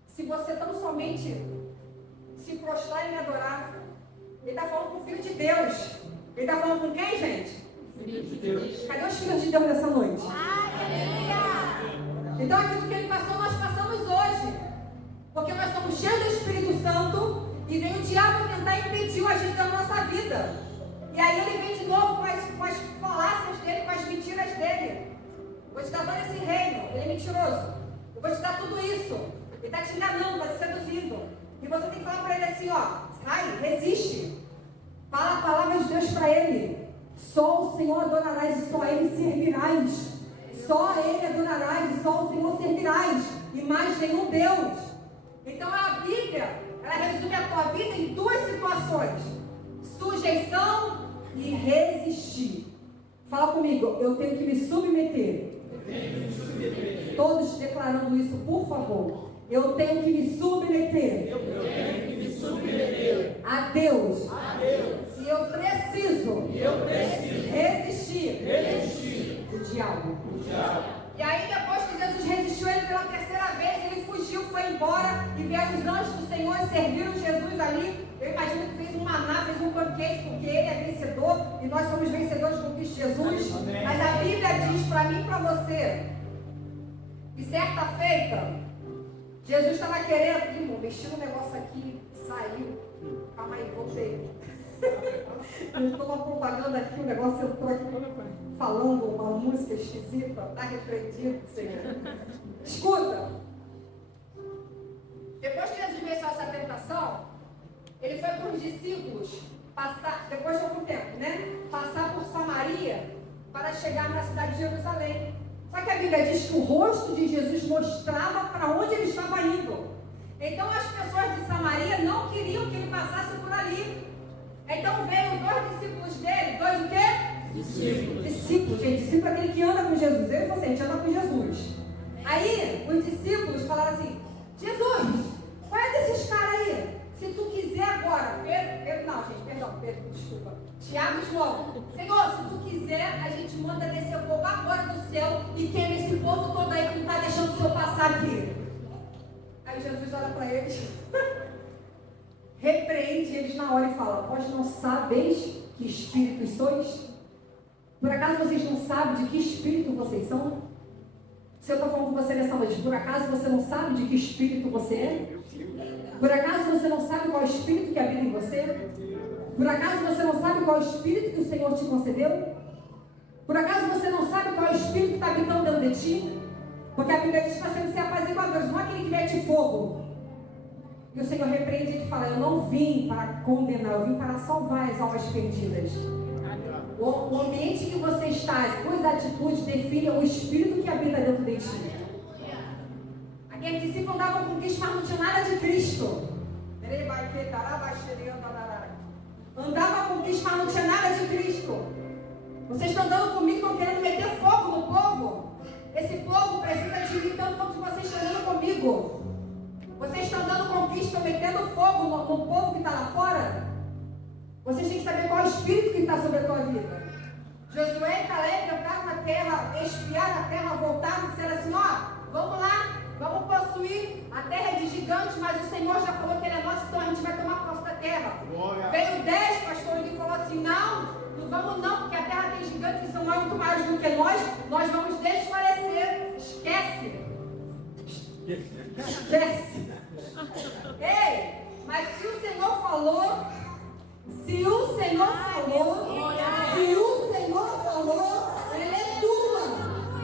Se você tão somente se prostrar e me adorar. Ele está falando com o Filho de Deus. Ele está falando com quem, gente? Filho de Deus. Cadê os filhos de Deus nessa noite? Aleluia. Então aquilo que ele passou, nós passamos hoje. Porque nós somos cheios do Espírito Santo e vem o diabo tentar impedir o agir da nossa vida. E aí ele vem de novo com as falácias dele, com as mentiras dele. Vou te dar todo esse reino, ele é mentiroso. Eu vou te dar tudo isso. Ele está te enganando, está te seduzindo. E você tem que falar para ele assim, ó, sai, resiste. Fala a palavra de Deus para ele. Só o Senhor adorarás e só a Ele servirás. Só a Ele adorarás e só o Senhor servirás. E mais nenhum Deus. Então a Bíblia, ela resume a tua vida em duas situações. Sujeição e resistir. Fala comigo, eu tenho que me submeter. Todos declarando isso, por favor. Eu tenho que me submeter. A Deus. E eu preciso resistir o diabo. E aí depois que Jesus resistiu ele pela terceira vez, ele fugiu, foi embora e veio os anjos do Senhor e serviram Jesus ali. Eu imagino que fez um maná, fez um banquete, porque ele é vencedor e nós somos vencedores com Cristo Jesus. Mas a Bíblia diz para mim e para você que certa feita Jesus estava querendo, irmão, mexeu no negócio aqui, saiu. Calma aí, voltei. Eu estou uma propaganda aqui, o negócio entrou aqui falando uma música esquisita, está repreendido, Senhor. Escuta. Depois que Jesus venceu essa tentação, ele foi com os discípulos passar, depois de algum tempo, né? Passar por Samaria para chegar na cidade de Jerusalém. Só que a Bíblia diz que o rosto de Jesus mostrava para onde ele estava indo. Então as pessoas de Samaria não queriam que ele passasse por ali. Então veio dois discípulos dele. Dois o quê? Discípulos, gente. Discípulo é aquele que anda com Jesus. Eu e você, a gente anda com Jesus. Aí os discípulos falaram assim, Jesus, qual é desses caras aí? Se tu quiser agora, Pedro, desculpa. Tiago e João, Senhor, se tu quiser, a gente manda descer fogo agora do céu e queima esse povo todo aí que não está deixando o Senhor passar aqui. Aí Jesus olha para eles, repreende eles na hora e fala, vós não sabeis que espíritos sois? Por acaso vocês não sabem de que espírito vocês são? Se eu estou falando com você nessa noite, por acaso você não sabe de que espírito você é? Por acaso você não sabe qual espírito que habita em você? Por acaso você não sabe qual espírito que o Senhor te concedeu? Por acaso você não sabe qual espírito que está habitando dentro de ti? Porque a Bíblia diz que nós temos que ser apaziguadores, não aquele que mete fogo. E o Senhor repreende e fala, eu não vim para condenar, eu vim para salvar as almas perdidas. O ambiente que você está, as suas atitudes definem o espírito que habita dentro de ti. Aqueles discípulos andavam com Cristo, mas não tinha nada de Cristo. Andava com Cristo, mas não tinha nada de Cristo. Vocês estão andando comigo, estão querendo meter fogo no povo. Esse povo precisa de mim tanto quanto vocês estão andando comigo. Vocês estão andando com Cristo, estão metendo fogo no povo que está lá fora. Vocês têm que saber qual é o espírito que está sobre a tua vida. Josué e Caleb entraram na terra, espiaram a terra, voltaram e disseram assim, ó, vamos lá, vamos possuir, a terra é de gigantes, mas o Senhor já falou que ele é nosso, então a gente vai tomar posse da terra. Glória. Veio 10 pastores e falou assim, não vamos não, porque a terra tem gigantes que são muito maiores do que nós vamos desfalecer. Esquece. Ei, mas se o Senhor falou,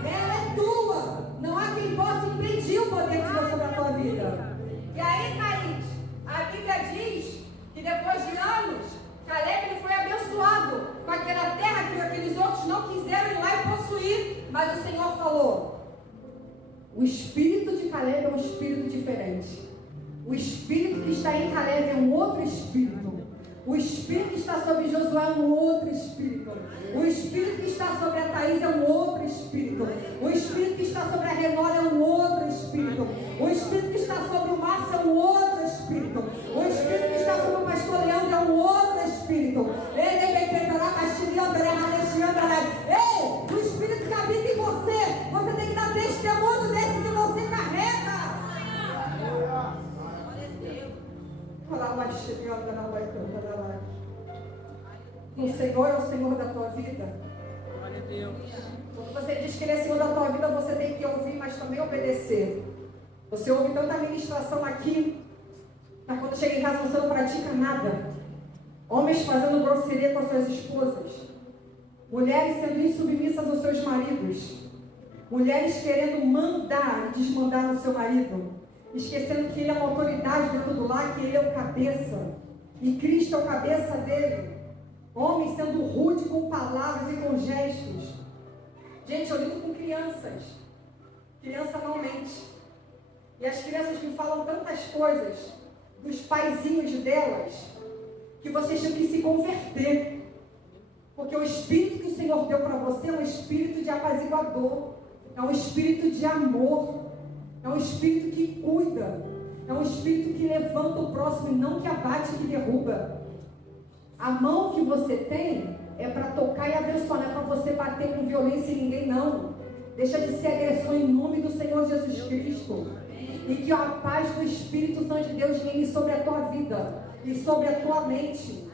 ela é tua. Não há quem possa impedir o poder de Deus sobre a tua vida. E aí, Thaís, a Bíblia diz que depois de anos, Caleb ele foi abençoado com aquela terra que aqueles outros não quiseram ir lá e possuir. Mas o Senhor falou, o espírito de Caleb é um espírito diferente. O espírito que está em Caleb é um outro espírito. O espírito que está sobre Josué é um outro espírito. O espírito que está sobre a Thaís é um outro espírito. O espírito que está sobre a Renora é um outro espírito. O espírito que está sobre o Márcio é um outro espírito. O espírito que está sobre o pastor Leandro é um outro espírito. Ei, o espírito que habita em você tem que dar testemunho desse que você carrega. O Senhor é o Senhor da tua vida. Quando você diz que Ele é Senhor da tua vida, você tem que ouvir, mas também obedecer. Você ouve tanta ministração aqui, mas quando chega em casa você não pratica nada. Homens fazendo grosseria com as suas esposas. Mulheres sendo insubmissas aos seus maridos. Mulheres querendo mandar e desmandar no seu marido. Esquecendo que ele é uma autoridade dentro do lar, que ele é o cabeça. E Cristo é o cabeça dele. Homens sendo rude com palavras e com gestos. Gente, eu lido com crianças. Criança não mente. E as crianças me falam tantas coisas dos paizinhos delas, que vocês têm que se converter. Porque o espírito que o Senhor deu para você é um espírito de apaziguador. É um espírito de amor. É um espírito que cuida. É um espírito que levanta o próximo e não que abate e que derruba. A mão que você tem é para tocar e abençoar, não é para você bater com violência em ninguém, não. Deixa de ser agressor em nome do Senhor Jesus Cristo. E que a paz do Espírito Santo de Deus venha sobre a tua vida e sobre a tua mente.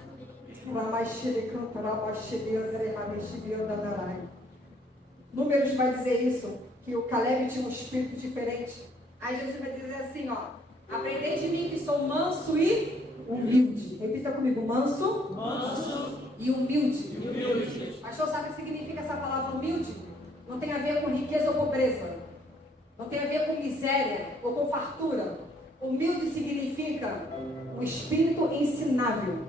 Números vai dizer isso, que o Caleb tinha um espírito diferente. Aí Jesus vai dizer assim, ó, aprendei de mim que sou manso e humilde. Repita comigo, manso e humilde. Pastor, sabe o que significa essa palavra humilde? Não tem a ver com riqueza ou pobreza. Não tem a ver com miséria ou com fartura. Humilde significa um espírito ensinável.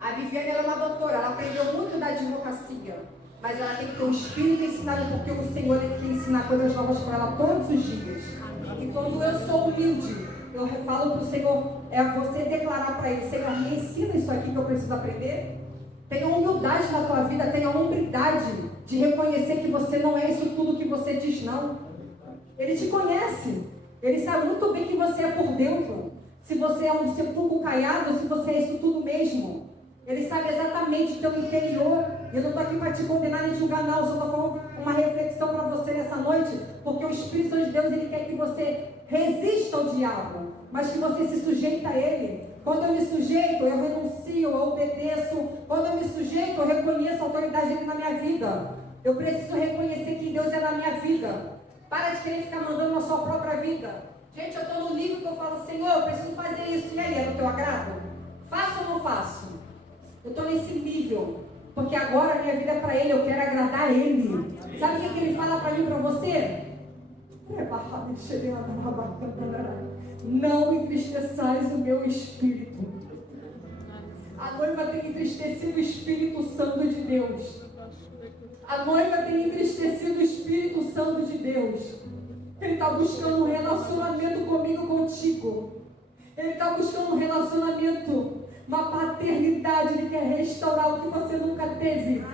A Viviane ela é uma doutora, ela aprendeu muito da advocacia. Mas ela tem que ter um espírito ensinável, porque o Senhor tem que ensinar coisas novas para ela todos os dias. E quando eu sou humilde, eu falo para o Senhor, é você declarar para Ele, Senhor, me ensina isso aqui que eu preciso aprender. Tenha humildade na tua vida, tenha hombridade de reconhecer que você não é isso tudo que você diz, não. Ele te conhece, Ele sabe muito bem que você é por dentro. Se você é um sepulcro caiado, se você é isso tudo mesmo. Ele sabe exatamente o teu interior. Eu não estou aqui para te condenar nem julgar, não. Eu só estou falando uma reflexão para você nessa noite, porque o Espírito Santo de Deus, ele quer que você resista ao diabo, mas que você se sujeita a ele. Quando eu me sujeito, eu renuncio, eu obedeço. Quando eu me sujeito, eu reconheço a autoridade dele na minha vida. Eu preciso reconhecer que Deus é na minha vida. Para de querer ficar mandando na sua própria vida. Gente, eu estou no nível que eu falo, Senhor, eu preciso fazer isso. E aí, é do teu agrado? Faço ou não faço? Eu estou nesse nível. Porque agora a minha vida é para Ele, eu quero agradar Ele. Sabe o que Ele fala para mim e para você? Não entristeçais o meu espírito. A noiva tem entristecido o Espírito Santo de Deus. A noiva tem entristecido o Espírito Santo de Deus. Ele está buscando um relacionamento comigo, contigo. Ele está buscando um relacionamento, uma paternidade. Ele quer restaurar o que você nunca teve.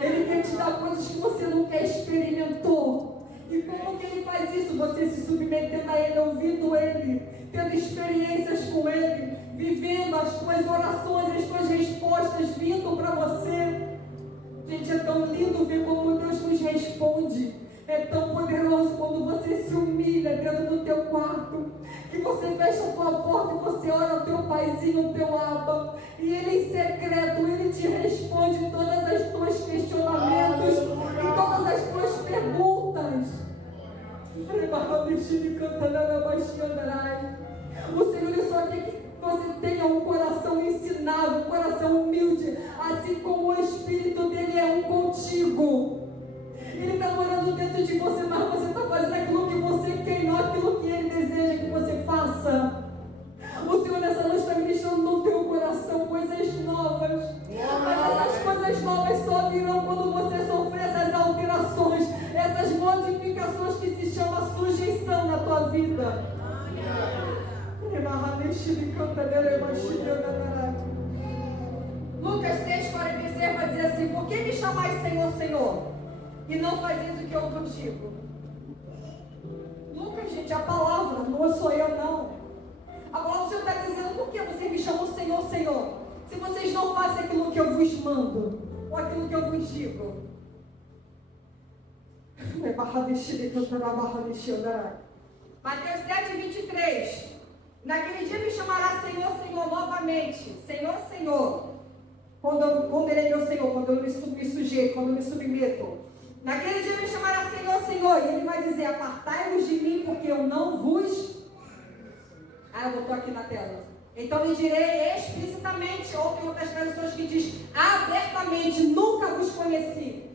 Ele quer te dar coisas que você nunca experimentou. E como que Ele faz isso? Você se submetendo a Ele, ouvindo Ele, tendo experiências com Ele, vivendo as tuas orações, as tuas respostas vindo para você. Gente, é tão lindo ver como Deus nos responde. É tão poderoso quando você se humilha dentro do teu quarto, que você fecha a tua porta e você ora ao teu paizinho, ao teu Abba, e ele em secreto, ele te responde todas as tuas questionamentos e todas as tuas perguntas. O Senhor ele só quer que você tenha um coração ensinado, um coração humilde, assim como o Espírito dele é um contigo. Ele está morando dentro de você, mas você está fazendo aquilo que você quer e não aquilo que Ele deseja que você faça. O Senhor nessa noite está ministrando no teu coração coisas novas. Mas essas coisas novas só virão quando você sofrer essas alterações, essas modificações que se chama sujeição na tua vida. Lucas 6,46 vai dizer assim: por que me chamais Senhor, Senhor? E não fazeis o que eu vos digo. Lucas, gente, a palavra, não sou eu não. A palavra do Senhor está dizendo: por que você me chamou Senhor, Senhor? Se vocês não fazem aquilo que eu vos mando, ou aquilo que eu vos digo. Mateus 7,23. Naquele dia me chamará Senhor, Senhor novamente. Senhor, Senhor. Quando Ele é meu Senhor, quando eu me sujeito, quando eu me submeto. Naquele dia me chamará Senhor, Senhor, e Ele vai dizer: apartai-vos de mim, porque eu não vos... eu botou aqui na tela. Então lhe direi explicitamente, ou tem outras traduções que diz abertamente: nunca vos conheci.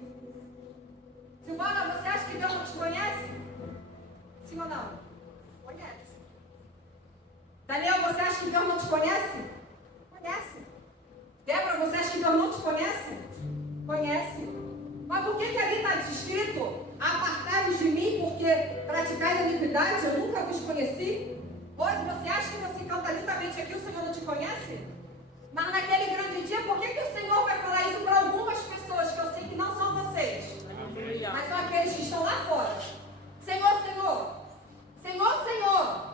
Silvana, você acha que Deus não te conhece? Sim ou não? Conhece. Daniel, você acha que Deus não te conhece? Conhece. Débora, você acha que Deus não te conhece? Conhece. Mas por que ali está escrito: apartai-vos de mim, porque praticais iniquidade, eu nunca vos conheci? Pois você acha que você canta lindamente aqui, o Senhor não te conhece? Mas naquele grande dia, por que o Senhor vai falar isso para algumas pessoas, que eu sei que não são vocês, mas são aqueles que estão lá fora? Senhor, Senhor, Senhor, Senhor,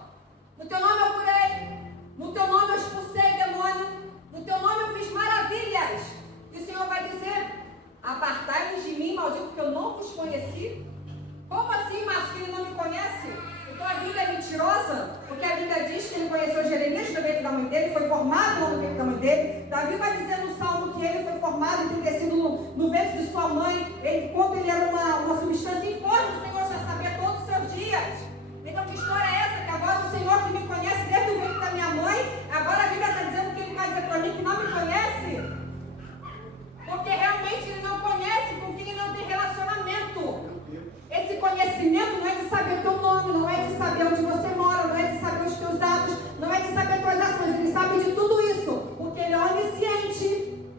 no teu nome eu curei, no teu nome eu expulsei demônio, no teu nome eu fiz maravilhas. E o Senhor vai dizer: apartai-vos de mim, maldito, porque eu não vos conheci. Como assim, Márcio, que ele não me conhece? Então a Bíblia é mentirosa? Porque a Bíblia diz que ele conheceu Jeremias no ventre da mãe dele, foi formado no ventre da mãe dele. Davi vai dizer no Salmo que ele foi formado e tem crescido no ventre de sua mãe. Enquanto ele era uma substância informe, o Senhor já sabia todos os seus dias. Então que história é essa? Que agora o Senhor que me conhece desde o ventre da minha mãe, agora a Bíblia está dizendo que ele vai dizer para mim que não me conhece? Porque realmente ele não conhece com quem ele não tem relacionamento. Esse conhecimento não é de saber teu nome, não é de saber onde você mora, não é de saber os teus atos, não é de saber tuas ações. Ele sabe de tudo isso, porque ele é onisciente.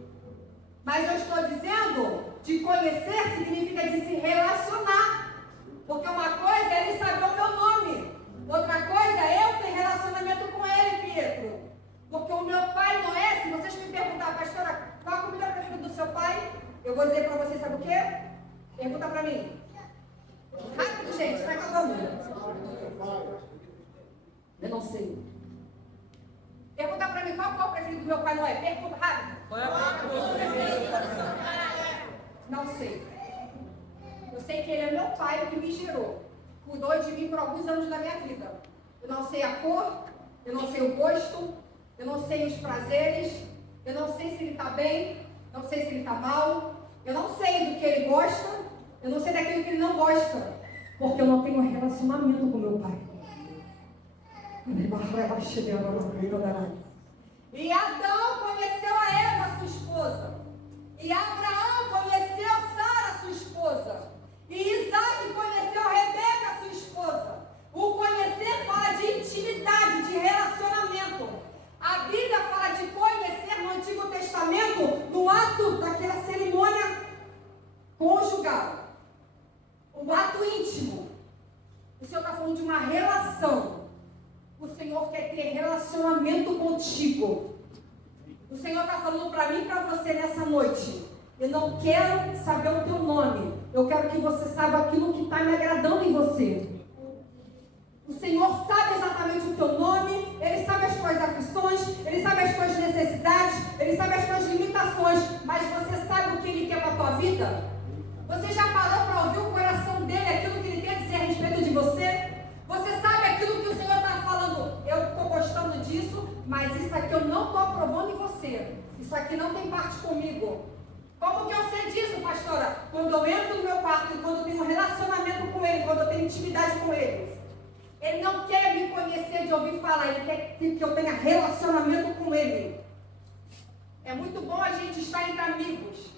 Mas eu estou dizendo, de conhecer significa de se relacionar. Porque uma coisa é ele saber o meu nome, outra coisa é eu ter relacionamento com ele, Pietro. Porque o meu pai não é, se vocês me perguntar: pastora, qual a comida preferida do seu pai? Eu vou dizer para vocês, sabe o quê? Pergunta para mim. Rápido, gente, vai acabando. Eu não sei. Pergunta para mim, qual é o preferido do meu pai, não é? Pergunta rápido. Qual é o preferido? Não sei. Eu sei que ele é meu pai, que me gerou. Cuidou de mim por alguns anos da minha vida. Eu não sei a cor, eu não sei o gosto, eu não sei os prazeres, eu não sei se ele está bem, não sei se ele está mal, eu não sei do que ele gosta, eu não sei daquilo que ele não gosta, porque eu não tenho relacionamento com meu pai. E Adão conheceu a Eva, sua esposa, e Abraão conheceu Sara, sua esposa, e Isaac conheceu Rebeca, sua esposa. O conhecer fala de intimidade, de relacionamento. A Bíblia fala de conhecer no Antigo Testamento, no ato daquela cerimônia conjugal, o ato íntimo. O Senhor está falando de uma relação. O Senhor quer ter relacionamento contigo. O Senhor está falando para mim e para você nessa noite: eu não quero saber o teu nome, eu quero que você saiba aquilo que está me agradando em você. O Senhor sabe exatamente o teu nome, Ele sabe as tuas aflições, Ele sabe as tuas necessidades, Ele sabe as tuas limitações, mas você sabe o que Ele quer para a tua vida? Você já parou para ouvir o coração dele, aquilo que Ele quer dizer a respeito de você? Você sabe aquilo que o Senhor está falando? Eu estou gostando disso, mas isso aqui eu não estou aprovando em você. Isso aqui não tem parte comigo. Como que eu sei disso, pastora? Quando eu entro no meu quarto, quando eu tenho um relacionamento com Ele, quando eu tenho intimidade com Ele. Ele não quer me conhecer de ouvir falar, Ele quer que eu tenha relacionamento com Ele. É muito bom a gente estar entre amigos.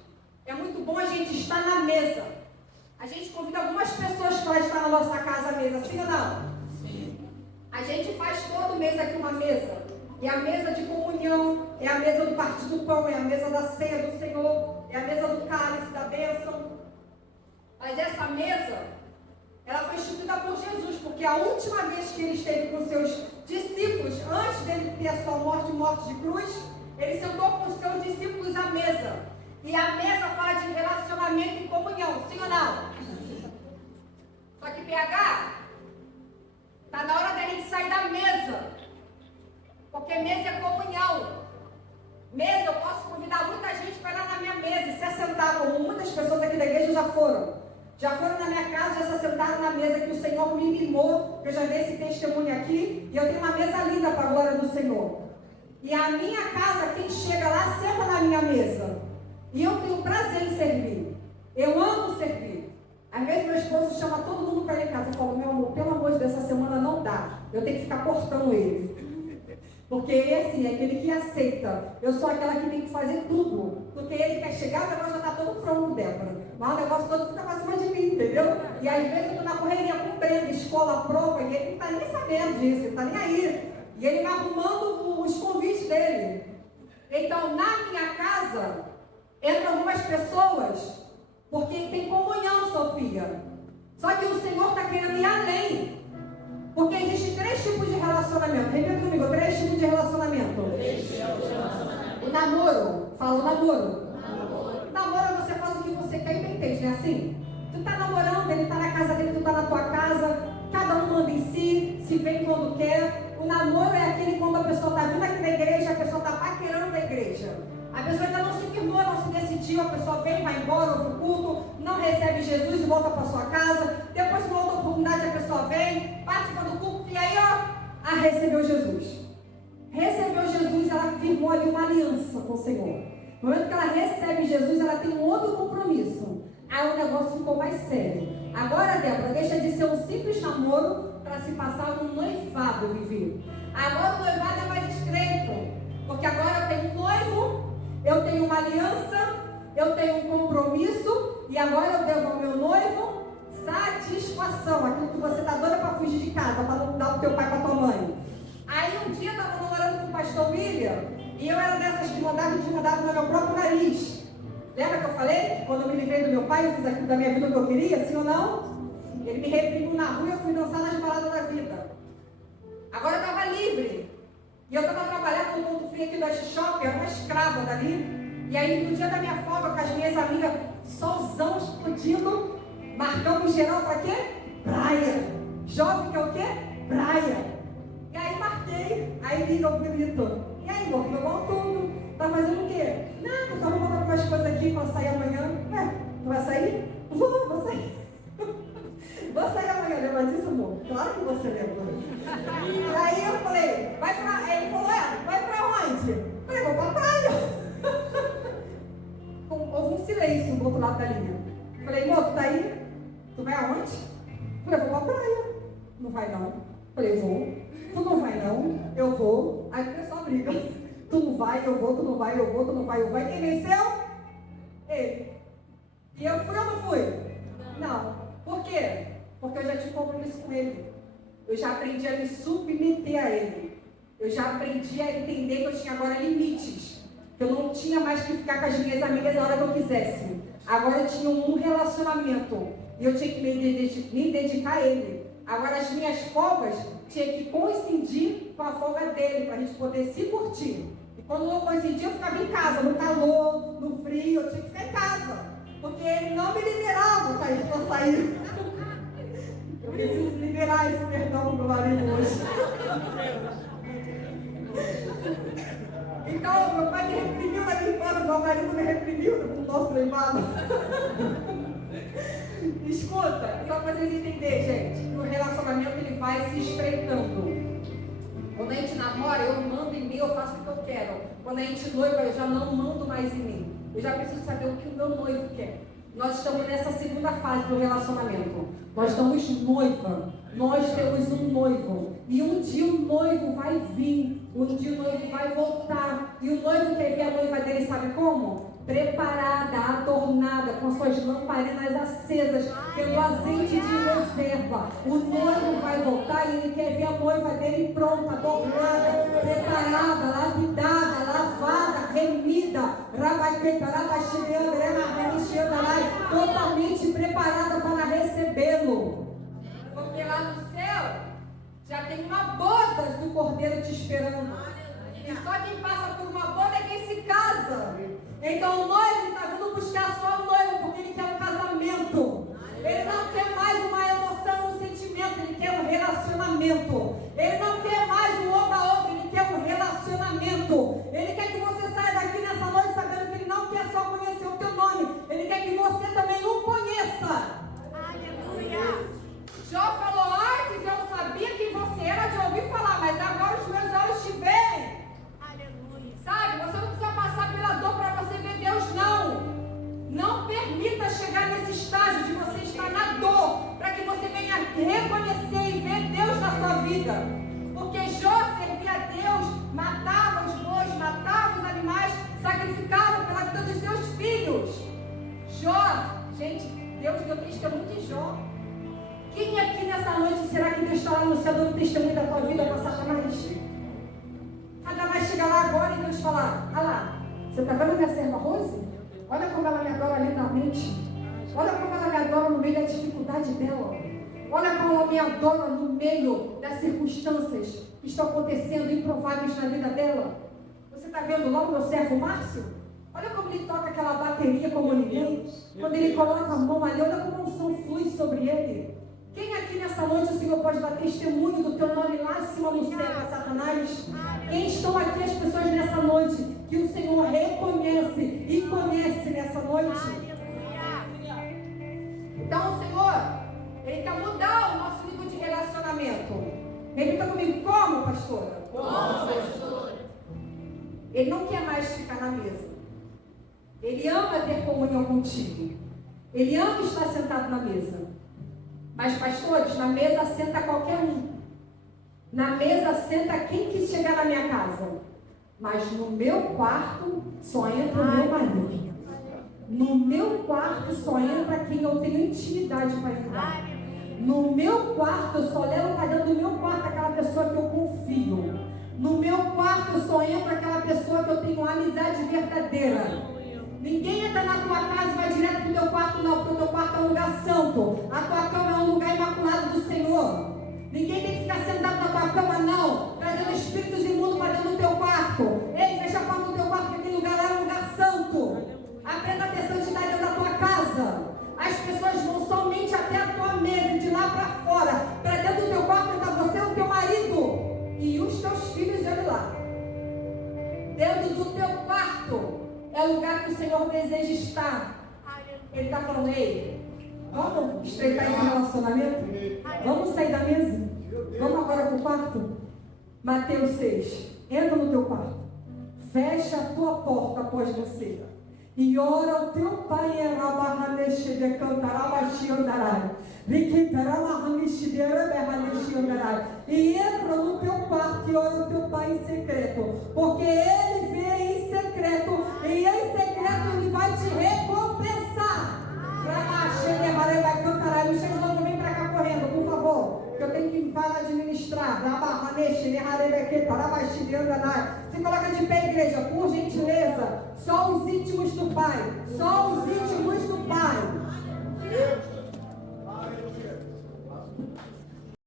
É muito bom a gente estar na mesa. A gente convida algumas pessoas para estar na nossa casa à mesa, sim ou não? Sim. A gente faz todo mês aqui uma mesa. E a mesa de comunhão, é a mesa do partir do pão, é a mesa da ceia do Senhor, é a mesa do cálice, da bênção. Mas essa mesa, ela foi instituída por Jesus, porque a última vez que Ele esteve com seus discípulos, antes dele ter a sua morte de cruz, Ele sentou com os seus discípulos à mesa. E a mesa fala de relacionamento e comunhão, sim ou não? Só que PH, está na hora da gente sair da mesa. Porque mesa é comunhão. Mesa, eu posso convidar muita gente para ir lá na minha mesa e se assentar, como muitas pessoas aqui da igreja já foram. Já foram na minha casa, já se assentaram na mesa que o Senhor me mimou. Eu já dei esse testemunho aqui. E eu tenho uma mesa linda para a glória do Senhor. E a minha casa, quem chega lá, senta na minha mesa. E eu tenho prazer em servir. Eu amo servir. Às vezes meu esposo chama todo mundo para ir em casa. Eu falo, meu amor, pelo amor de Deus, essa semana não dá. Eu tenho que ficar cortando ele. Porque ele é assim, é aquele que aceita. Eu sou aquela que tem que fazer tudo. Porque ele quer chegar, o negócio já está todo pronto, Débora. Mas o negócio todo fica para cima de mim, entendeu? E às vezes eu estou na correria com prêmio, escola, prova, e ele não está nem sabendo disso, ele está nem aí. E ele vai arrumando os convites dele. Então, na minha casa, entram algumas pessoas, porque tem comunhão, Sofia. Só que o Senhor está querendo ir além. Porque existem 3 tipos de relacionamento. Repita comigo, 3 tipos de relacionamento. O namoro. Fala o namoro. Namoro, você faz o que você quer e bem entende, não é assim? Tu está namorando, ele está na casa dele, tu está na tua casa. Cada um manda em si, se vem quando quer. O namoro é aquele quando a pessoa está vindo aqui na igreja, a pessoa está paquerando a igreja. A pessoa ainda não se firmou, não se decidiu, a pessoa vem, vai embora, ouve o culto, não recebe Jesus e volta para sua casa. Depois, uma outra oportunidade, a pessoa vem, participa do culto e aí, ó, recebeu Jesus. Recebeu Jesus, ela firmou ali uma aliança com o Senhor. No momento que ela recebe Jesus, ela tem um outro compromisso. Aí o negócio ficou mais sério. Agora, Débora, deixa de ser um simples namoro para se passar um noivado, Vivi. Agora o noivado é mais estreito, porque agora eu tenho um noivo, eu tenho uma aliança, eu tenho um compromisso, e agora eu devo ao meu noivo satisfação, aquilo que você está doida para fugir de casa, para não dar para o teu pai e para tua mãe. Aí um dia eu estava namorando com o pastor William, e eu era dessas que mandava no meu próprio nariz. Lembra que eu falei? Quando eu me livrei do meu pai, eu fiz aquilo da minha vida que eu queria, sim ou não? Ele me reprimiu na rua e eu fui dançar nas baladas da vida. Agora eu estava livre. E eu estava trabalhando no ponto frio aqui do West Shopping, era uma escrava dali. E aí no dia da minha folga, com as minhas amigas, solzão explodindo, marcamos geral para quê? Praia. Jovem que é o quê? Praia. E aí marquei. Aí liga o grito. E aí, amor, tudo bom? Tudo. Tá fazendo o quê? Nada, tô arrumando algumas coisas aqui para sair amanhã. Tu vai sair? Vou sair. Vou sair amanhã, lembra disso, amor? Claro que você lembra. E aí eu falei, vai pra... Ele falou, vai pra onde? Eu falei, vou pra praia. Houve um silêncio do outro lado da linha. Eu falei, amor, tu tá aí? Tu vai aonde? Eu falei, vou pra praia. Não vai não. Eu falei, vou. Tu não vai não? Eu vou. Aí o pessoal briga. Tu não vai, eu vou, tu não vai, eu vou, tu não vai, eu vou. Quem venceu? Ele. E eu fui ou não fui? Não. Por quê? Porque eu já tinha um compromisso com ele. Eu já aprendi a me submeter a ele. Eu já aprendi a entender que eu tinha agora limites. Que eu não tinha mais que ficar com as minhas amigas na hora que eu quisesse. Agora eu tinha um relacionamento. E eu tinha que me dedicar a ele. Agora as minhas folgas tinha que coincidir com a folga dele, para a gente poder se curtir. E quando não coincidia, eu ficava em casa, no calor, no frio, eu tinha que ficar em casa. Porque ele não me liberava para sair. Eu preciso liberar esse perdão, marido hoje. Então, meu pai me reprimiu na minha infância, meu marido me reprimiu no nosso noivado. Escuta, só para vocês entenderem, gente, que o relacionamento ele vai se estreitando. Quando a gente namora, eu mando em mim, eu faço o que eu quero. Quando a gente noiva, eu já não mando mais em mim. Eu já preciso saber o que o meu noivo quer. Nós estamos nessa segunda fase do relacionamento. Nós estamos noiva. Nós temos um noivo. E um dia o noivo vai vir. Um dia o noivo vai voltar. E o noivo quer ver a noiva dele, sabe como? Preparada, adornada, com suas lamparinas acesas, pelo azeite de reserva. O noivo vai voltar e ele quer ver a noiva dele pronta, adornada, preparada, lapidada, lavada, remida, totalmente preparada para recebê-lo. Porque lá no céu já tem uma boda do Cordeiro te esperando. E só quem passa por uma boda é quem se casa. Então o noivo está vindo buscar só o noivo, porque ele quer um casamento. Ele não quer mais uma emoção, um sentimento, ele quer um relacionamento. Ele não quer mais um oba-oba, ele quer um relacionamento. Ele quer que você saia daqui nessa noite sabendo que ele não quer só conhecer o teu nome, ele quer que você também o conheça. Aleluia! Jó falou antes, eu sabia quem você era de ouvir falar, mas agora os meus olhos te veem. Sabe, você não precisa passar pela dor para você ver Deus, não. Não permita chegar nesse estágio de você estar na dor, para que você venha reconhecer e ver Deus na sua vida. Porque Jó servia a Deus, matava os bois, matava os animais, sacrificava pela vida dos seus filhos. Jó, gente, Deus deu testemunho de Jó. Quem aqui nessa noite será que Deus está lá no céu dando testemunho da tua vida para Satanás? Satanás chega lá agora e Deus fala: olha lá, você está vendo minha serva Rose? Olha como ela me adora lindamente. Olha como ela me adora no meio da dificuldade dela. Olha como ela me adora no meio das circunstâncias que estão acontecendo improváveis na vida dela. Você está vendo lá o meu servo Márcio? Olha como ele toca aquela bateria como ninguém. Quando ele coloca a mão ali, olha como a unção flui sobre ele. Quem aqui nessa noite o Senhor pode dar testemunho do teu nome lá acima no céu, para Satanás? Quem estão aqui as pessoas nessa noite que o Senhor reconhece e conhece nessa noite? Então o Senhor, Ele quer mudar o nosso nível de relacionamento. Repita comigo, como, pastora? Como, pastora? Ele não quer mais ficar na mesa. Ele ama ter comunhão contigo. Ele ama estar sentado na mesa. Mas, pastores, na mesa senta qualquer um. Na mesa senta quem quis chegar na minha casa. Mas no meu quarto só entra o meu marido. No meu quarto só entra quem eu tenho intimidade para entrar. No meu quarto eu só levo para dentro do meu quarto aquela pessoa que eu confio. No meu quarto só entra aquela pessoa que eu tenho amizade verdadeira. Ninguém entra na tua casa e vai direto para o teu quarto, não, porque o teu quarto é um lugar santo. A tua cama é um lugar imaculado do Senhor. Ninguém tem que ficar sentado na tua cama, não, trazendo espíritos imundos para dentro do teu quarto. Ei, fecha a porta do teu quarto, porque aquele lugar lá é um lugar santo. Aprenda a ter santidade dentro da tua casa. As pessoas vão somente até a tua mesa, de lá para fora. Para dentro do teu quarto está você e o teu marido. E os teus filhos, olha lá. Dentro do teu quarto é o lugar que o Senhor deseja estar. Ele está falando: ei, vamos estreitar esse relacionamento? Vamos sair da mesa? Vamos agora para o quarto? Mateus 6. Entra no teu quarto. Fecha a tua porta após você. E ora ao teu pai e entra no teu quarto e ora ao teu pai em secreto, porque ele vê em secreto e em secreto ele vai te recompensar. Me chega logo, vem para cá correndo, por favor, que eu tenho que parar de ministrar. Se coloca de pé, igreja, por gentileza. Só os íntimos do Pai. Só os íntimos do Pai.